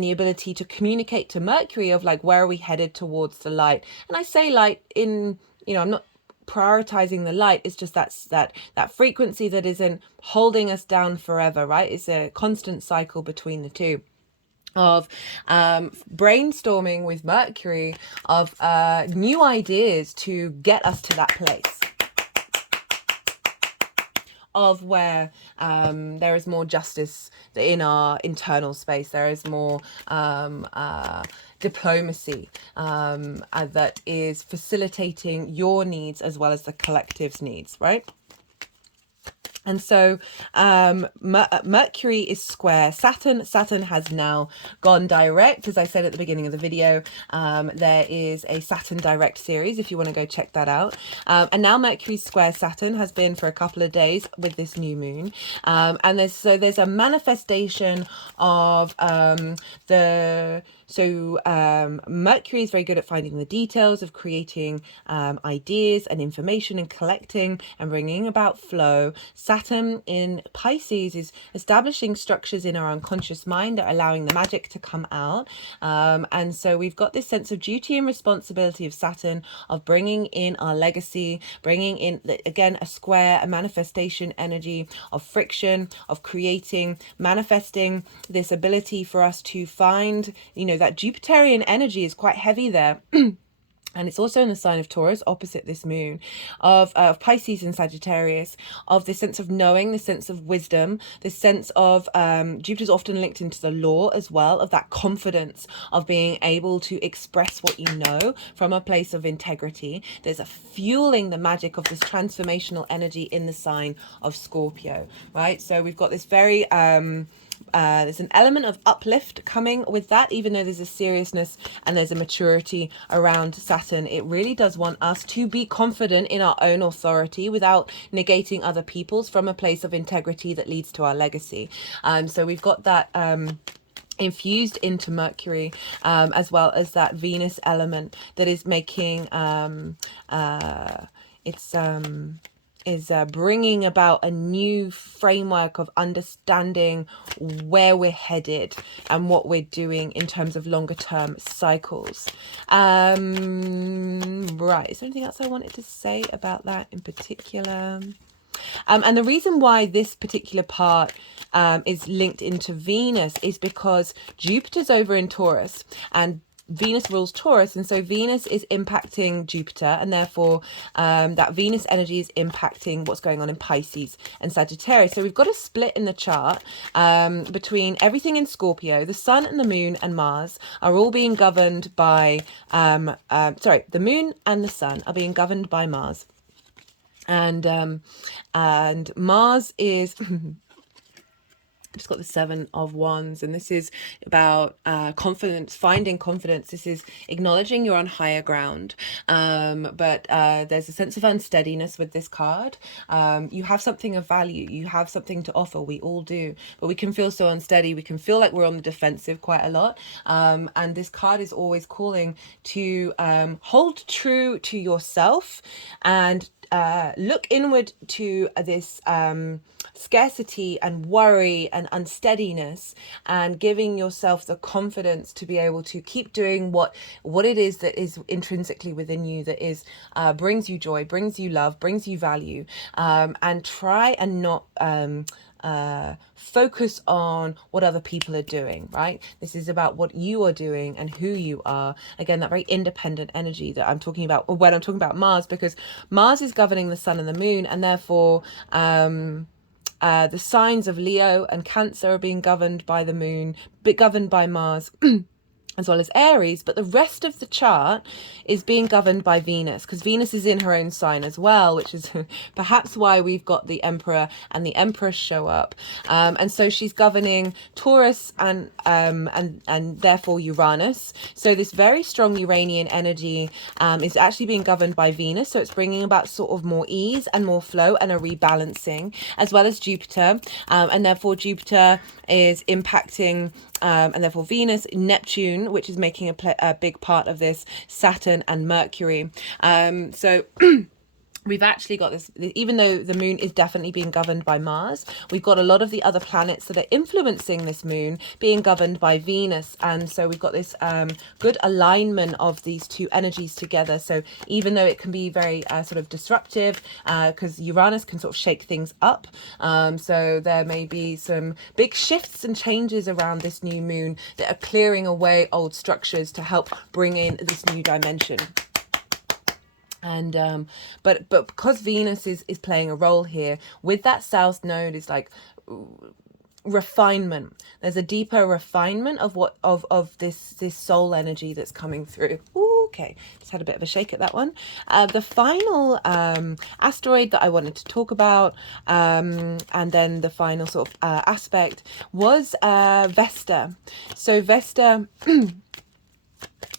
the ability to communicate to Mercury of like, where are we headed towards the light? And I say light in, I'm not prioritizing the light. It's just that frequency that isn't holding us down forever, right? It's a constant cycle between the two of brainstorming with Mercury of new ideas to get us to that place of where there is more justice in our internal space. There is more diplomacy that is facilitating your needs as well as the collective's needs, right? And so Mercury is square Saturn. Saturn has now gone direct. As I said at the beginning of the video, there is a Saturn direct series if you want to go check that out. And now Mercury square Saturn has been for a couple of days with this new moon. And there's a manifestation of Mercury is very good at finding the details, of creating ideas and information and collecting and bringing about flow. Saturn in Pisces is establishing structures in our unconscious mind that are allowing the magic to come out. And so we've got this sense of duty and responsibility of Saturn, of bringing in our legacy, bringing in, again, a square, a manifestation energy of friction, of creating, manifesting this ability for us to find, that Jupiterian energy is quite heavy there. And it's also in the sign of Taurus, opposite this moon, of Pisces and Sagittarius, of this sense of knowing, this sense of wisdom, this sense of Jupiter's often linked into the law as well, of that confidence of being able to express what you know from a place of integrity. There's a fueling the magic of this transformational energy in the sign of Scorpio, right? So we've got this very... there's an element of uplift coming with that, even though there's a seriousness and there's a maturity around Saturn. It really does want us to be confident in our own authority without negating other people's, from a place of integrity that leads to our legacy. So we've got that infused into Mercury, as well as that Venus element that is making is bringing about a new framework of understanding where we're headed and what we're doing in terms of longer term cycles. Right, is there anything else I wanted to say about that in particular? And the reason why this particular part is linked into Venus is because Jupiter's over in Taurus and Venus rules Taurus, and so Venus is impacting Jupiter, and therefore that Venus energy is impacting what's going on in Pisces and Sagittarius. So we've got a split in the chart between everything in Scorpio. The Sun and the Moon and Mars are all being governed by the Moon and the Sun are being governed by Mars, and Mars is just got the Seven of Wands, and this is about confidence, finding confidence. This is acknowledging you're on higher ground, but there's a sense of unsteadiness with this card. You have something of value, you have something to offer, we all do, but we can feel so unsteady, we can feel like we're on the defensive quite a lot, and this card is always calling to hold true to yourself and look inward to this scarcity and worry and unsteadiness, and giving yourself the confidence to be able to keep doing what it is that is intrinsically within you, that is brings you joy, brings you love, brings you value, and try and not focus on what other people are doing, right? This is about what you are doing and who you are. Again, that very independent energy that I'm talking about when I'm talking about Mars, because Mars is governing the sun and the moon, and therefore the signs of Leo and Cancer are being governed by the moon, but governed by Mars. As well as Aries, but the rest of the chart is being governed by Venus, because Venus is in her own sign as well, which is perhaps why we've got the Emperor and the Empress show up. And so she's governing Taurus and therefore Uranus. So this very strong Uranian energy is actually being governed by Venus. So it's bringing about sort of more ease and more flow and a rebalancing, as well as Jupiter. And therefore Jupiter is impacting and therefore Venus, Neptune, which is making a big part of this, Saturn and Mercury. So we've actually got this, even though the moon is definitely being governed by Mars, we've got a lot of the other planets that are influencing this moon being governed by Venus. And so we've got this good alignment of these two energies together. So even though it can be very sort of disruptive, because Uranus can sort of shake things up, so there may be some big shifts and changes around this new moon that are clearing away old structures to help bring in this new dimension. And but because Venus is playing a role here with that south node, is like refinement. There's a deeper refinement of what of this soul energy that's coming through. Ooh, okay, just had a bit of a shake at that one. The final asteroid that I wanted to talk about, and then the final sort of aspect was Vesta. So Vesta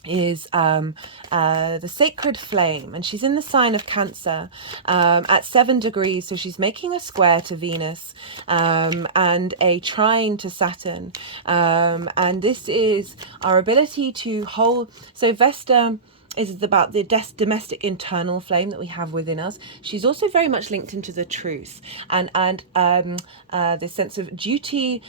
is the sacred flame, and she's in the sign of Cancer at 7 degrees, so she's making a square to Venus and a trine to Saturn, and this is our ability to hold. So Vesta is about the domestic internal flame that we have within us. She's also very much linked into the truth and this sense of duty,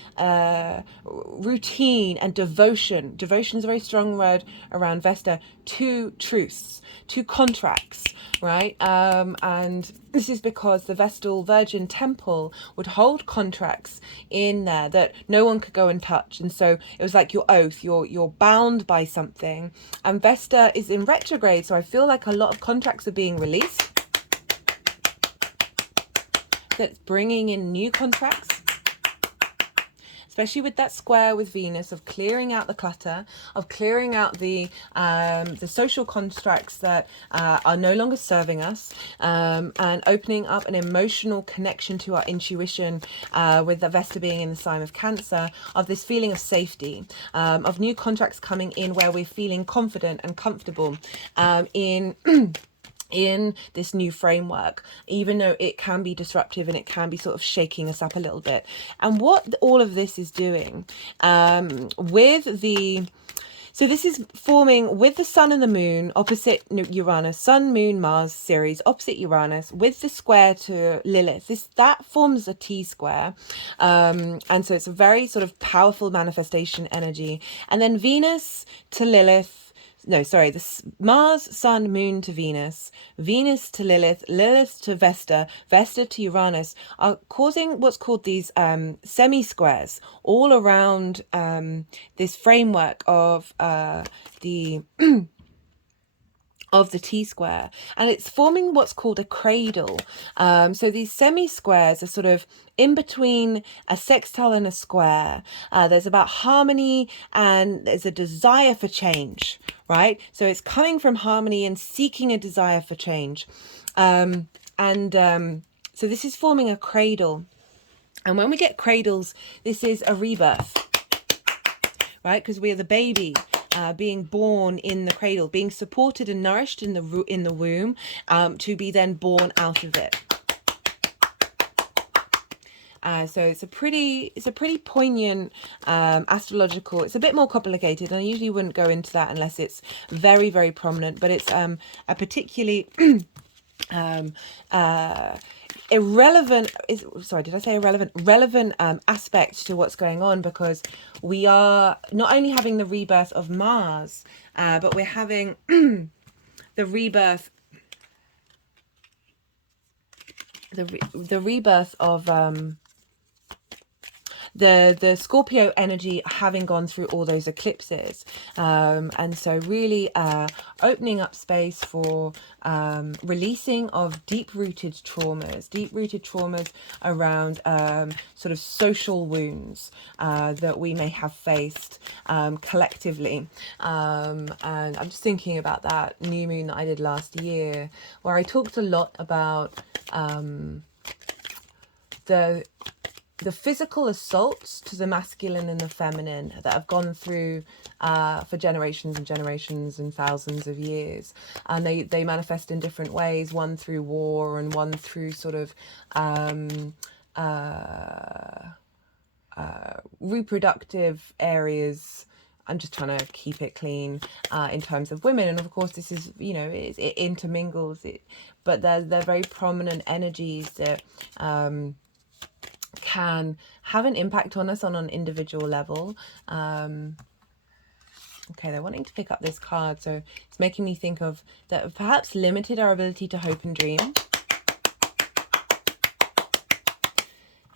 routine and devotion. Devotion is a very strong word around Vesta, to truths, to contracts, right? And this is because the Vestal Virgin Temple would hold contracts in there that no one could go and touch, and so it was like your oath. You're bound by something. And Vesta is in retrograde, so I feel like a lot of contracts are being released. That's bringing in new contracts, especially with that square with Venus, of clearing out the clutter, of clearing out the social constructs that are no longer serving us, and opening up an emotional connection to our intuition, with the Vesta being in the sign of Cancer, of this feeling of safety, of new contracts coming in where we're feeling confident and comfortable in this new framework, even though it can be disruptive and it can be sort of shaking us up a little bit. And what all of this is doing with the, so this is forming with the sun and the moon opposite Uranus, sun, moon, Mars series opposite Uranus, with the square to Lilith. That forms a T square. And so it's a very sort of powerful manifestation energy. And then Venus to Lilith, no, sorry, this Mars, Sun, Moon to Venus, Venus to Lilith, Lilith to Vesta, Vesta to Uranus, are causing what's called these semi-squares all around this framework of the of the T square, and it's forming what's called a cradle. So these semi-squares are sort of in between a sextile and a square. There's about harmony and there's a desire for change, right? So it's coming from harmony and seeking a desire for change. So this is forming a cradle. And when we get cradles, this is a rebirth, right? Because we are the baby being born in the cradle, being supported and nourished in the womb, to be then born out of it. So it's a pretty poignant astrological. It's a bit more complicated, and I usually wouldn't go into that unless it's very, very prominent. But it's a particularly irrelevant is sorry did I say irrelevant relevant aspect to what's going on, because we are not only having the rebirth of Mars, but we're having the rebirth the rebirth of the Scorpio energy, having gone through all those eclipses, and so really opening up space for releasing of deep-rooted traumas around sort of social wounds that we may have faced collectively. And I'm just thinking about that new moon that I did last year, where I talked a lot about the physical assaults to the masculine and the feminine that have gone through for generations and generations and thousands of years, and they manifest in different ways, one through war and one through sort of reproductive areas. I'm just trying to keep it clean in terms of women, and of course this is, you know, it intermingles it, but they're very prominent energies that can have an impact on us on an individual level. Okay, they're wanting to pick up this card, so it's making me think of that perhaps limited our ability to hope and dream.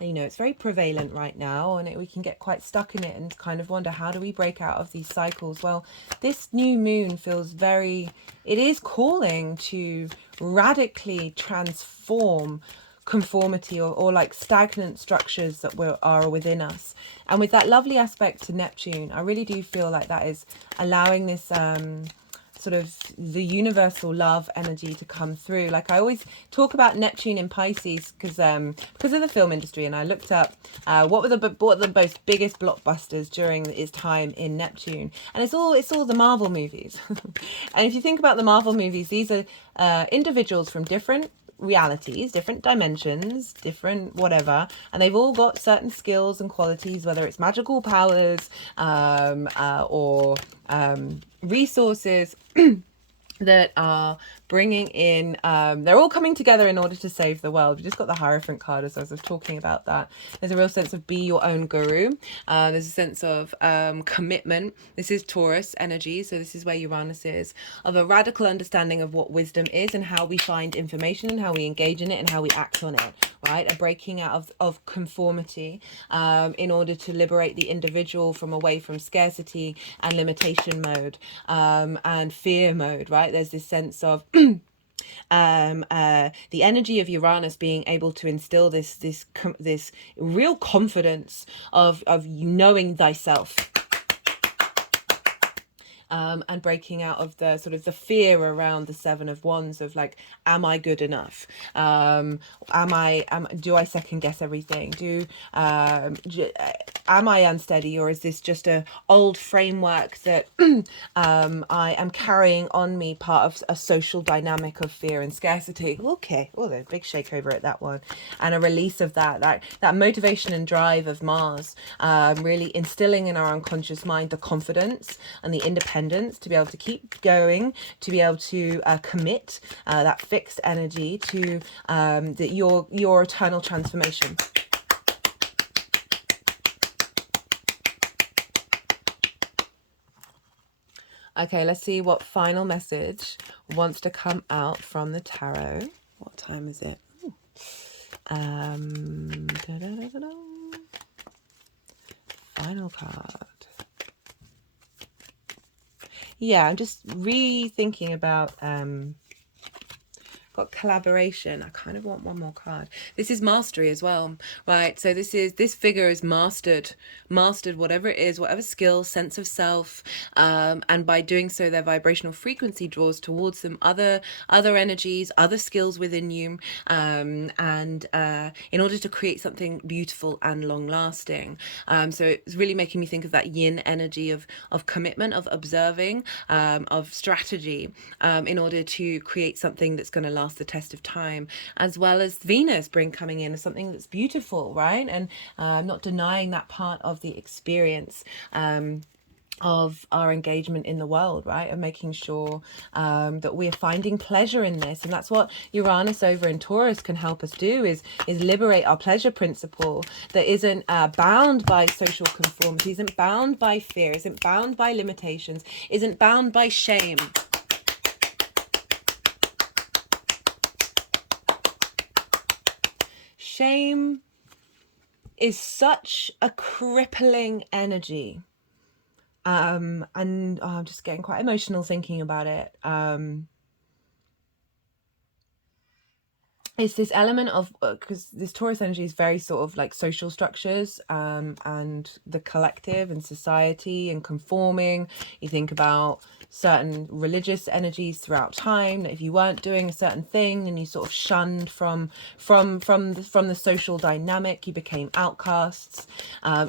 And, you know, it's very prevalent right now, and we can get quite stuck in it and kind of wonder, how do we break out of these cycles? Well, this new moon feels it is calling to radically transform conformity or like stagnant structures that are within us. And with that lovely aspect to Neptune, I really do feel like that is allowing this sort of the universal love energy to come through. Like I always talk about Neptune in Pisces because of the film industry, and I looked up what were the most biggest blockbusters during its time in Neptune, and it's all the Marvel movies. And if you think about the Marvel movies, these are individuals from different realities, different dimensions, different whatever, and they've all got certain skills and qualities, whether it's magical powers or resources that are bringing in, they're all coming together in order to save the world. We just got the Hierophant card as I was talking about that. There's a real sense of be your own guru. There's a sense of commitment. This is Taurus energy, so this is where Uranus is, of a radical understanding of what wisdom is and how we find information and how we engage in it and how we act on it, right? A breaking out of conformity in order to liberate the individual from away from scarcity and limitation mode and fear mode, right? There's this sense of the energy of Uranus being able to instill this real confidence of knowing thyself. And breaking out of the sort of the fear around the Seven of Wands of like, am I good enough? Do I second guess everything? Am I unsteady, or is this just a old framework that I am carrying on me, part of a social dynamic of fear and scarcity? Okay, there's a big shake over at that one, and a release of that motivation and drive of Mars, really instilling in our unconscious mind the confidence and the independence to be able to keep going, to be able to commit that fixed energy to your eternal transformation. Okay, let's see what final message wants to come out from the tarot. What time is it? Final card. Yeah, I'm just rethinking about got collaboration. I kind of want one more card. This is mastery as well, right? So this figure is mastered whatever it is, whatever skill, sense of self, and by doing so, their vibrational frequency draws towards them other energies, other skills within you, and in order to create something beautiful and long lasting. So it's really making me think of that yin energy of commitment, of observing, of strategy, in order to create something that's going to last the test of time, as well as Venus coming in as something that's beautiful, right? And not denying that part of the experience, of our engagement in the world, right? And making sure that we're finding pleasure in this. And that's what Uranus over in Taurus can help us do, is liberate our pleasure principle that isn't bound by social conformity, isn't bound by fear, isn't bound by limitations, isn't bound by shame. Shame is such a crippling energy. And I'm just getting quite emotional thinking about it. It's this element of, because this Taurus energy is very sort of like social structures, and the collective and society and conforming. You think about certain religious energies throughout time, that if you weren't doing a certain thing and you sort of shunned from the social dynamic, you became outcasts.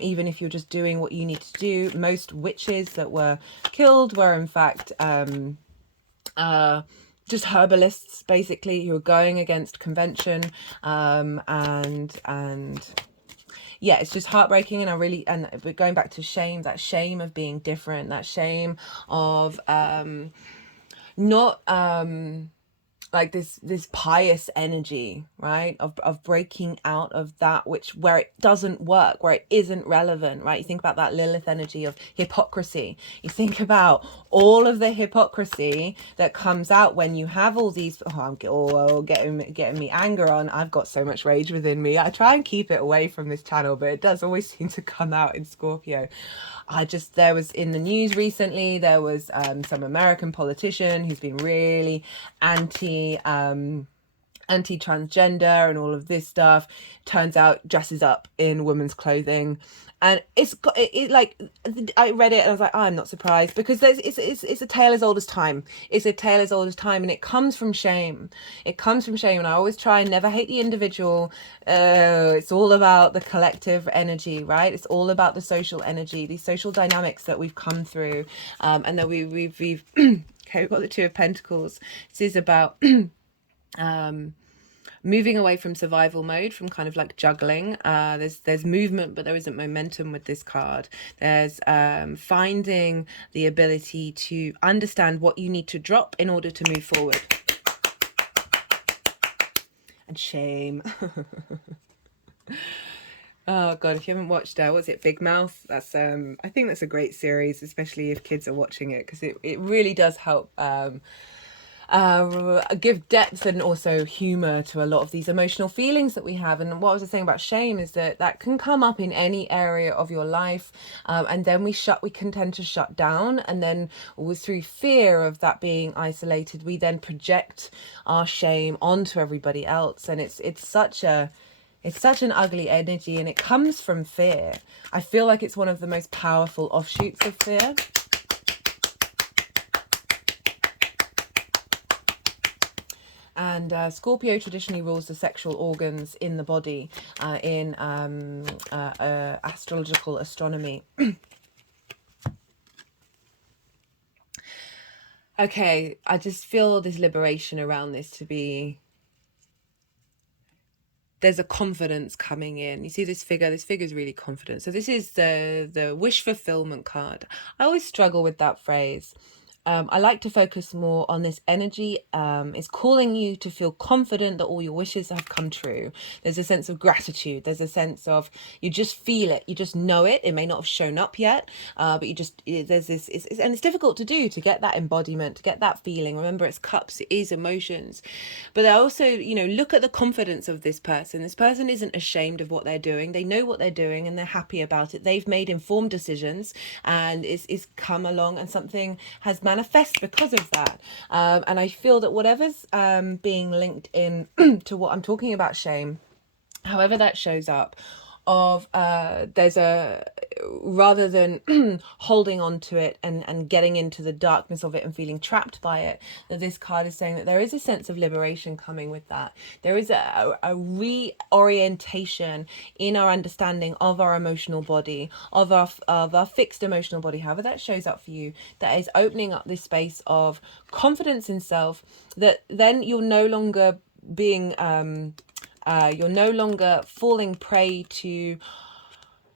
Even if you're just doing what you need to do. Most witches that were killed were in fact just herbalists, basically, who are going against convention, and yeah, it's just heartbreaking. And we're going back to shame, that shame of being different, that shame of not like this pious energy, right, of breaking out of that where it doesn't work, where it isn't relevant, right? You think about that Lilith energy of hypocrisy. You think about all of the hypocrisy that comes out when you have all these, I'm getting me anger on. I've got so much rage within me. I try and keep it away from this channel, but it does always seem to come out in Scorpio. There was in the news recently, there was some American politician who's been really anti-transgender and all of this stuff. Turns out dresses up in women's clothing, and like, I read it and I was like, oh, I'm not surprised, because it's a tale as old as time. It's a tale as old as time, and it comes from shame. It comes from shame, and I always try and never hate the individual. It's all about the collective energy, right? It's all about the social energy, these social dynamics that we've come through, and that we've okay, we've got the Two of Pentacles. This is about moving away from survival mode, from kind of like juggling. There's movement, but there isn't momentum with this card. There's finding the ability to understand what you need to drop in order to move forward. And shame. Oh god, if you haven't watched what's it, Big Mouth, that's I think that's a great series, especially if kids are watching it, because it really does help give depth and also humor to a lot of these emotional feelings that we have. And what I was saying about shame is that can come up in any area of your life, and then we can tend to shut down, and then through fear of that being isolated, we then project our shame onto everybody else. And it's such an ugly energy, and it comes from fear. I feel like it's one of the most powerful offshoots of fear. And Scorpio traditionally rules the sexual organs in the body, in astrological astronomy. Okay, I just feel this liberation around this to be... There's a confidence coming in. You see this figure is really confident. So this is the wish fulfillment card. I always struggle with that phrase. I like to focus more on this energy. It's calling you to feel confident that all your wishes have come true. There's a sense of gratitude. There's a sense of, you just feel it. You just know it. It may not have shown up yet, but there's this, and it's difficult to do, to get that embodiment, to get that feeling. Remember, it's cups, it is emotions. But I also, look at the confidence of this person. This person isn't ashamed of what they're doing. They know what they're doing and they're happy about it. They've made informed decisions, and it's come along, and something has manifest because of that. And I feel that whatever's being linked in to what I'm talking about, shame, however that shows up, of there's a, rather than holding on to it and getting into the darkness of it and feeling trapped by it, that this card is saying that there is a sense of liberation coming with that. There is a reorientation in our understanding of our emotional body, of our fixed emotional body, however that shows up for you, that is opening up this space of confidence in self, that then you're no longer being you're no longer falling prey to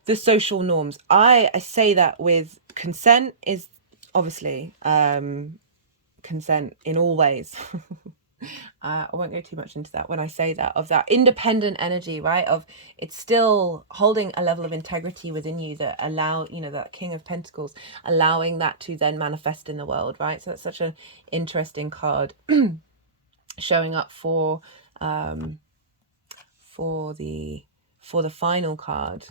the social norms. I say that with consent is obviously consent in all ways. I won't go too much into that when I say that, of that independent energy, right? Of it's still holding a level of integrity within you that allow, you know, that King of Pentacles, allowing that to then manifest in the world, right? So that's such an interesting card showing up for the final card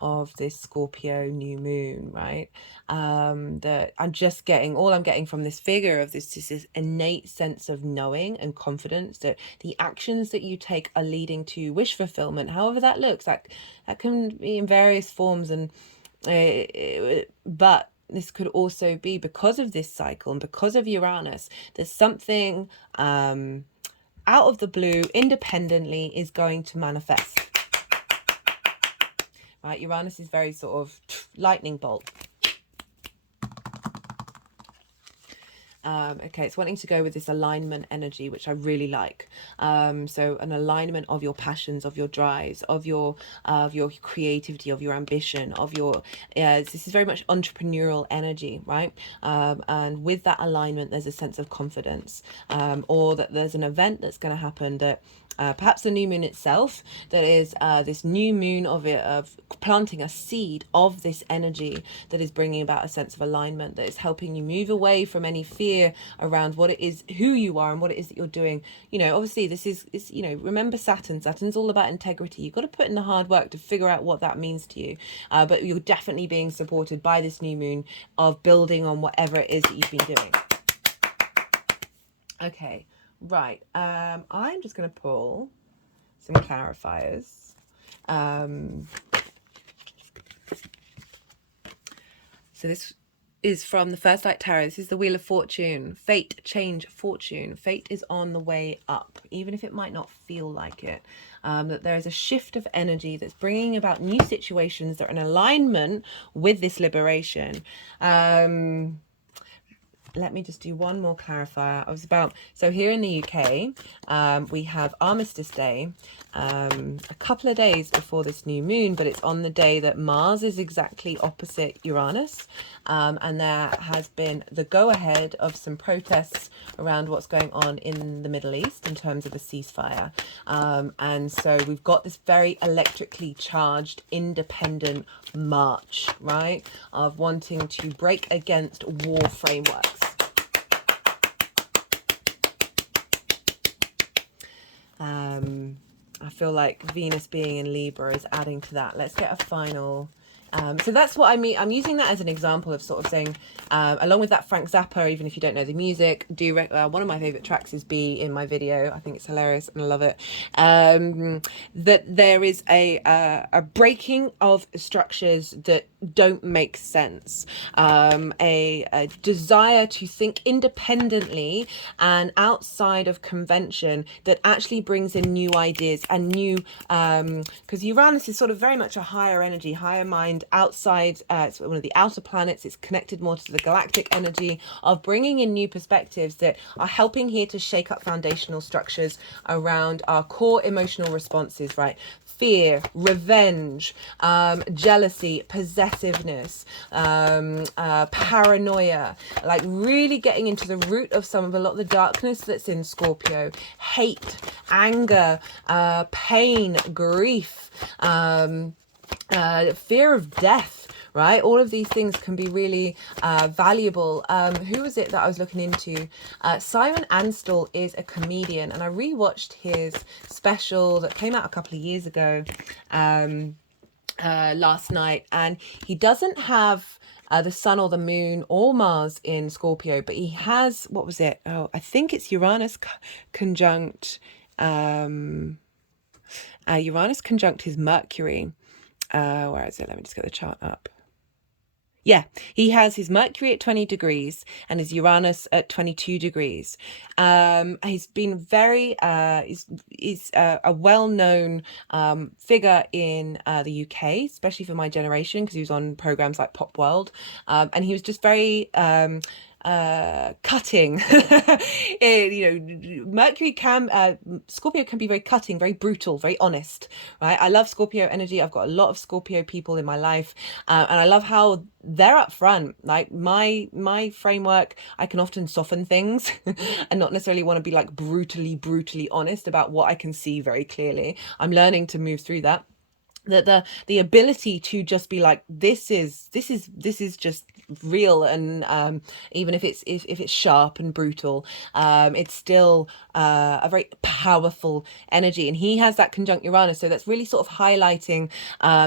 of this Scorpio new moon, right? That I'm just getting, all I'm getting from this figure of this is this innate sense of knowing and confidence that the actions that you take are leading to wish fulfillment, however that looks. That can be in various forms, and but this could also be because of this cycle and because of Uranus, there's something out of the blue, independently, is going to manifest. Right, Uranus is very sort of lightning bolt. Okay, it's wanting to go with this alignment energy, which I really like. So an alignment of your passions, of your drives, of your creativity, of your ambition, of your this is very much entrepreneurial energy, right? And with that alignment, there's a sense of confidence, or that there's an event that's going to happen that perhaps the new moon itself, that is this new moon of planting a seed of this energy that is bringing about a sense of alignment, that is helping you move away from any fear around what it is, who you are, and what it is that you're doing. You know, obviously this is you know, remember Saturn's all about integrity. You've got to put in the hard work to figure out what that means to you, but you're definitely being supported by this new moon of building on whatever it is that you've been doing. Okay, right, I'm just going to pull some clarifiers. So this is from the First Light Tarot. This is the Wheel of Fortune. Fate, change, fortune. Fate is on the way up, even if it might not feel like it. That there is a shift of energy that's bringing about new situations that are in alignment with this liberation. Let me just do one more clarifier. So here in the UK, we have Armistice Day, a couple of days before this new moon, but it's on the day that Mars is exactly opposite Uranus. And there has been the go-ahead of some protests around what's going on in the Middle East in terms of a ceasefire. And so we've got this very electrically charged, independent march, right, of wanting to break against war frameworks. I feel like Venus being in Libra is adding to that. Let's get a final. So that's what I mean. I'm using that as an example of sort of saying, along with that Frank Zappa, even if you don't know the music, one of my favorite tracks is B in my video. I think it's hilarious and I love it. That there is a breaking of structures that don't make sense, a desire to think independently and outside of convention that actually brings in new ideas and new, because Uranus is sort of very much a higher energy, higher mind, outside. It's one of the outer planets. It's connected more to the galactic energy of bringing in new perspectives that are helping here to shake up foundational structures around our core emotional responses, right? Fear, revenge, jealousy, possessiveness, paranoia, like really getting into the root of a lot of the darkness that's in Scorpio. Hate, anger, pain, grief, fear of death, right? All of these things can be really valuable. Who was it that I was looking into? Simon Anstall is a comedian, and I rewatched his special that came out a couple of years ago. last night, and he doesn't have the sun or the moon or Mars in Scorpio, but he has, what was it? Oh, I think it's Uranus conjunct Uranus conjunct his Mercury. Where is it? Let me just get the chart up. Yeah, he has his Mercury at 20 degrees and his Uranus at 22 degrees. He's been very, he's a well-known figure in the UK, especially for my generation, because he was on programs like Pop World. And he was just very cutting. Mercury Scorpio can be very cutting, very brutal, very honest, right? I love Scorpio energy. I've got a lot of Scorpio people in my life, and I love how they're up front. Like my framework, I can often soften things and not necessarily want to be like brutally honest about what I can see very clearly. I'm learning to move through that. The ability to just be like, this is just real, and even if it's sharp and brutal, it's still a very powerful energy. And he has that conjunct Uranus, so that's really sort of highlighting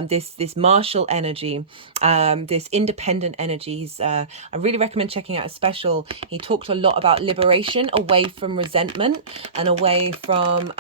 this martial energy, this independent energies. I really recommend checking out a special. He talked a lot about liberation away from resentment and away from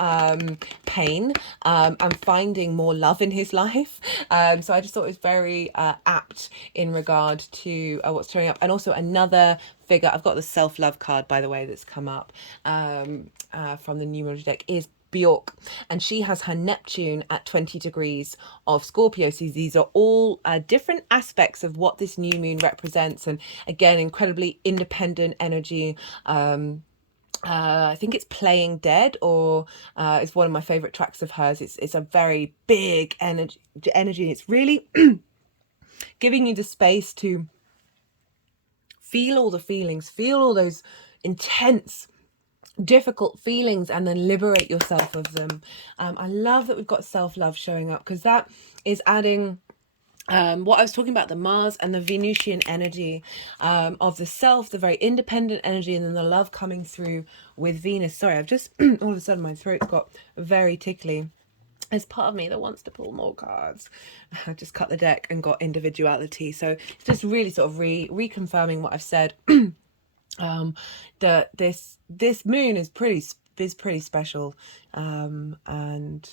pain, and finding more love in his life. So I just thought it was very apt in regard to what's showing up. And also another figure, I've got the self-love card, by the way, that's come up from the Numerology deck, is Bjork, and she has her Neptune at 20 degrees of Scorpio. So these are all different aspects of what this new moon represents, and again, incredibly independent energy. I think it's Playing Dead, or it's one of my favorite tracks of hers. It's a very big energy. It's really giving you the space to feel all the feelings, feel all those intense, difficult feelings, and then liberate yourself of them. I love that we've got self-love showing up, because that is adding what I was talking about, the Mars and the Venusian energy of the self, the very independent energy, and then the love coming through with Venus. Sorry, I've just all of a sudden my throat's got very tickly. There's part of me that wants to pull more cards. I just cut the deck and got individuality. So it's just really sort of reconfirming what I've said. That this moon is pretty special, and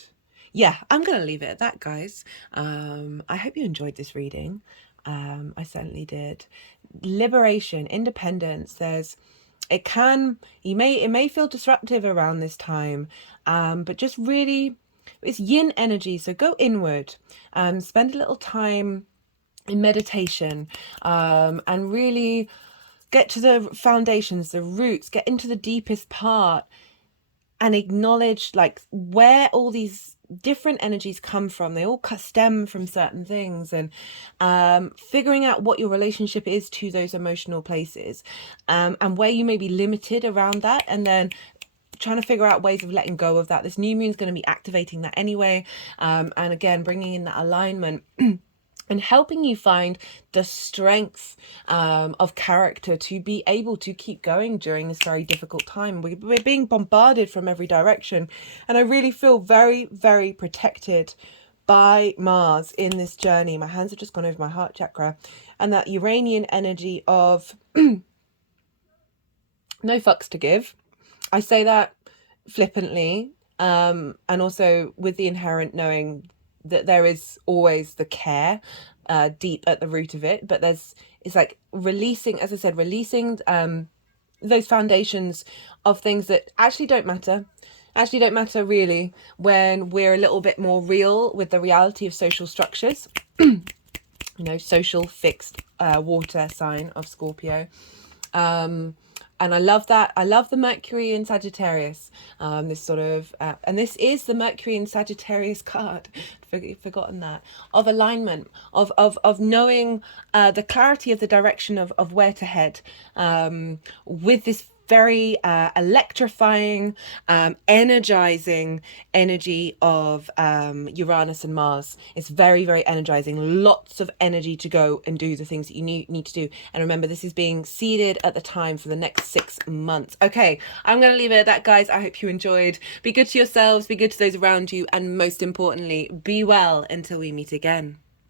yeah, I'm gonna leave it at that, guys. I hope you enjoyed this reading. I certainly did. Liberation, independence. It may feel disruptive around this time, but just really, it's yin energy. So go inward, spend a little time in meditation, and really get to the foundations, the roots, get into the deepest part, and acknowledge like where all these different energies come from. They all stem from certain things, and figuring out what your relationship is to those emotional places, and where you may be limited around that, and then trying to figure out ways of letting go of that. This new moon is going to be activating that anyway, and again bringing in that alignment and helping you find the strength of character to be able to keep going during this very difficult time. We're being bombarded from every direction, and I really feel very, very protected by Mars in this journey. My hands have just gone over my heart chakra, and that Uranian energy of no fucks to give. I say that flippantly, and also with the inherent knowing that there is always the care deep at the root of it, but it's like releasing, as I said, releasing those foundations of things that actually don't matter really, when we're a little bit more real with the reality of social structures. Social fixed water sign of Scorpio. And I love that. I love the Mercury in Sagittarius. This sort of, and this is the Mercury in Sagittarius card. Forgotten that, of alignment, of knowing the clarity of the direction of where to head, with this very electrifying, energizing energy of Uranus and Mars. It's very, very energizing. Lots of energy to go and do the things that you need to do. And remember, this is being seeded at the time for the next 6 months. Okay, I'm going to leave it at that, guys. I hope you enjoyed. Be good to yourselves, be good to those around you, and most importantly, be well until we meet again.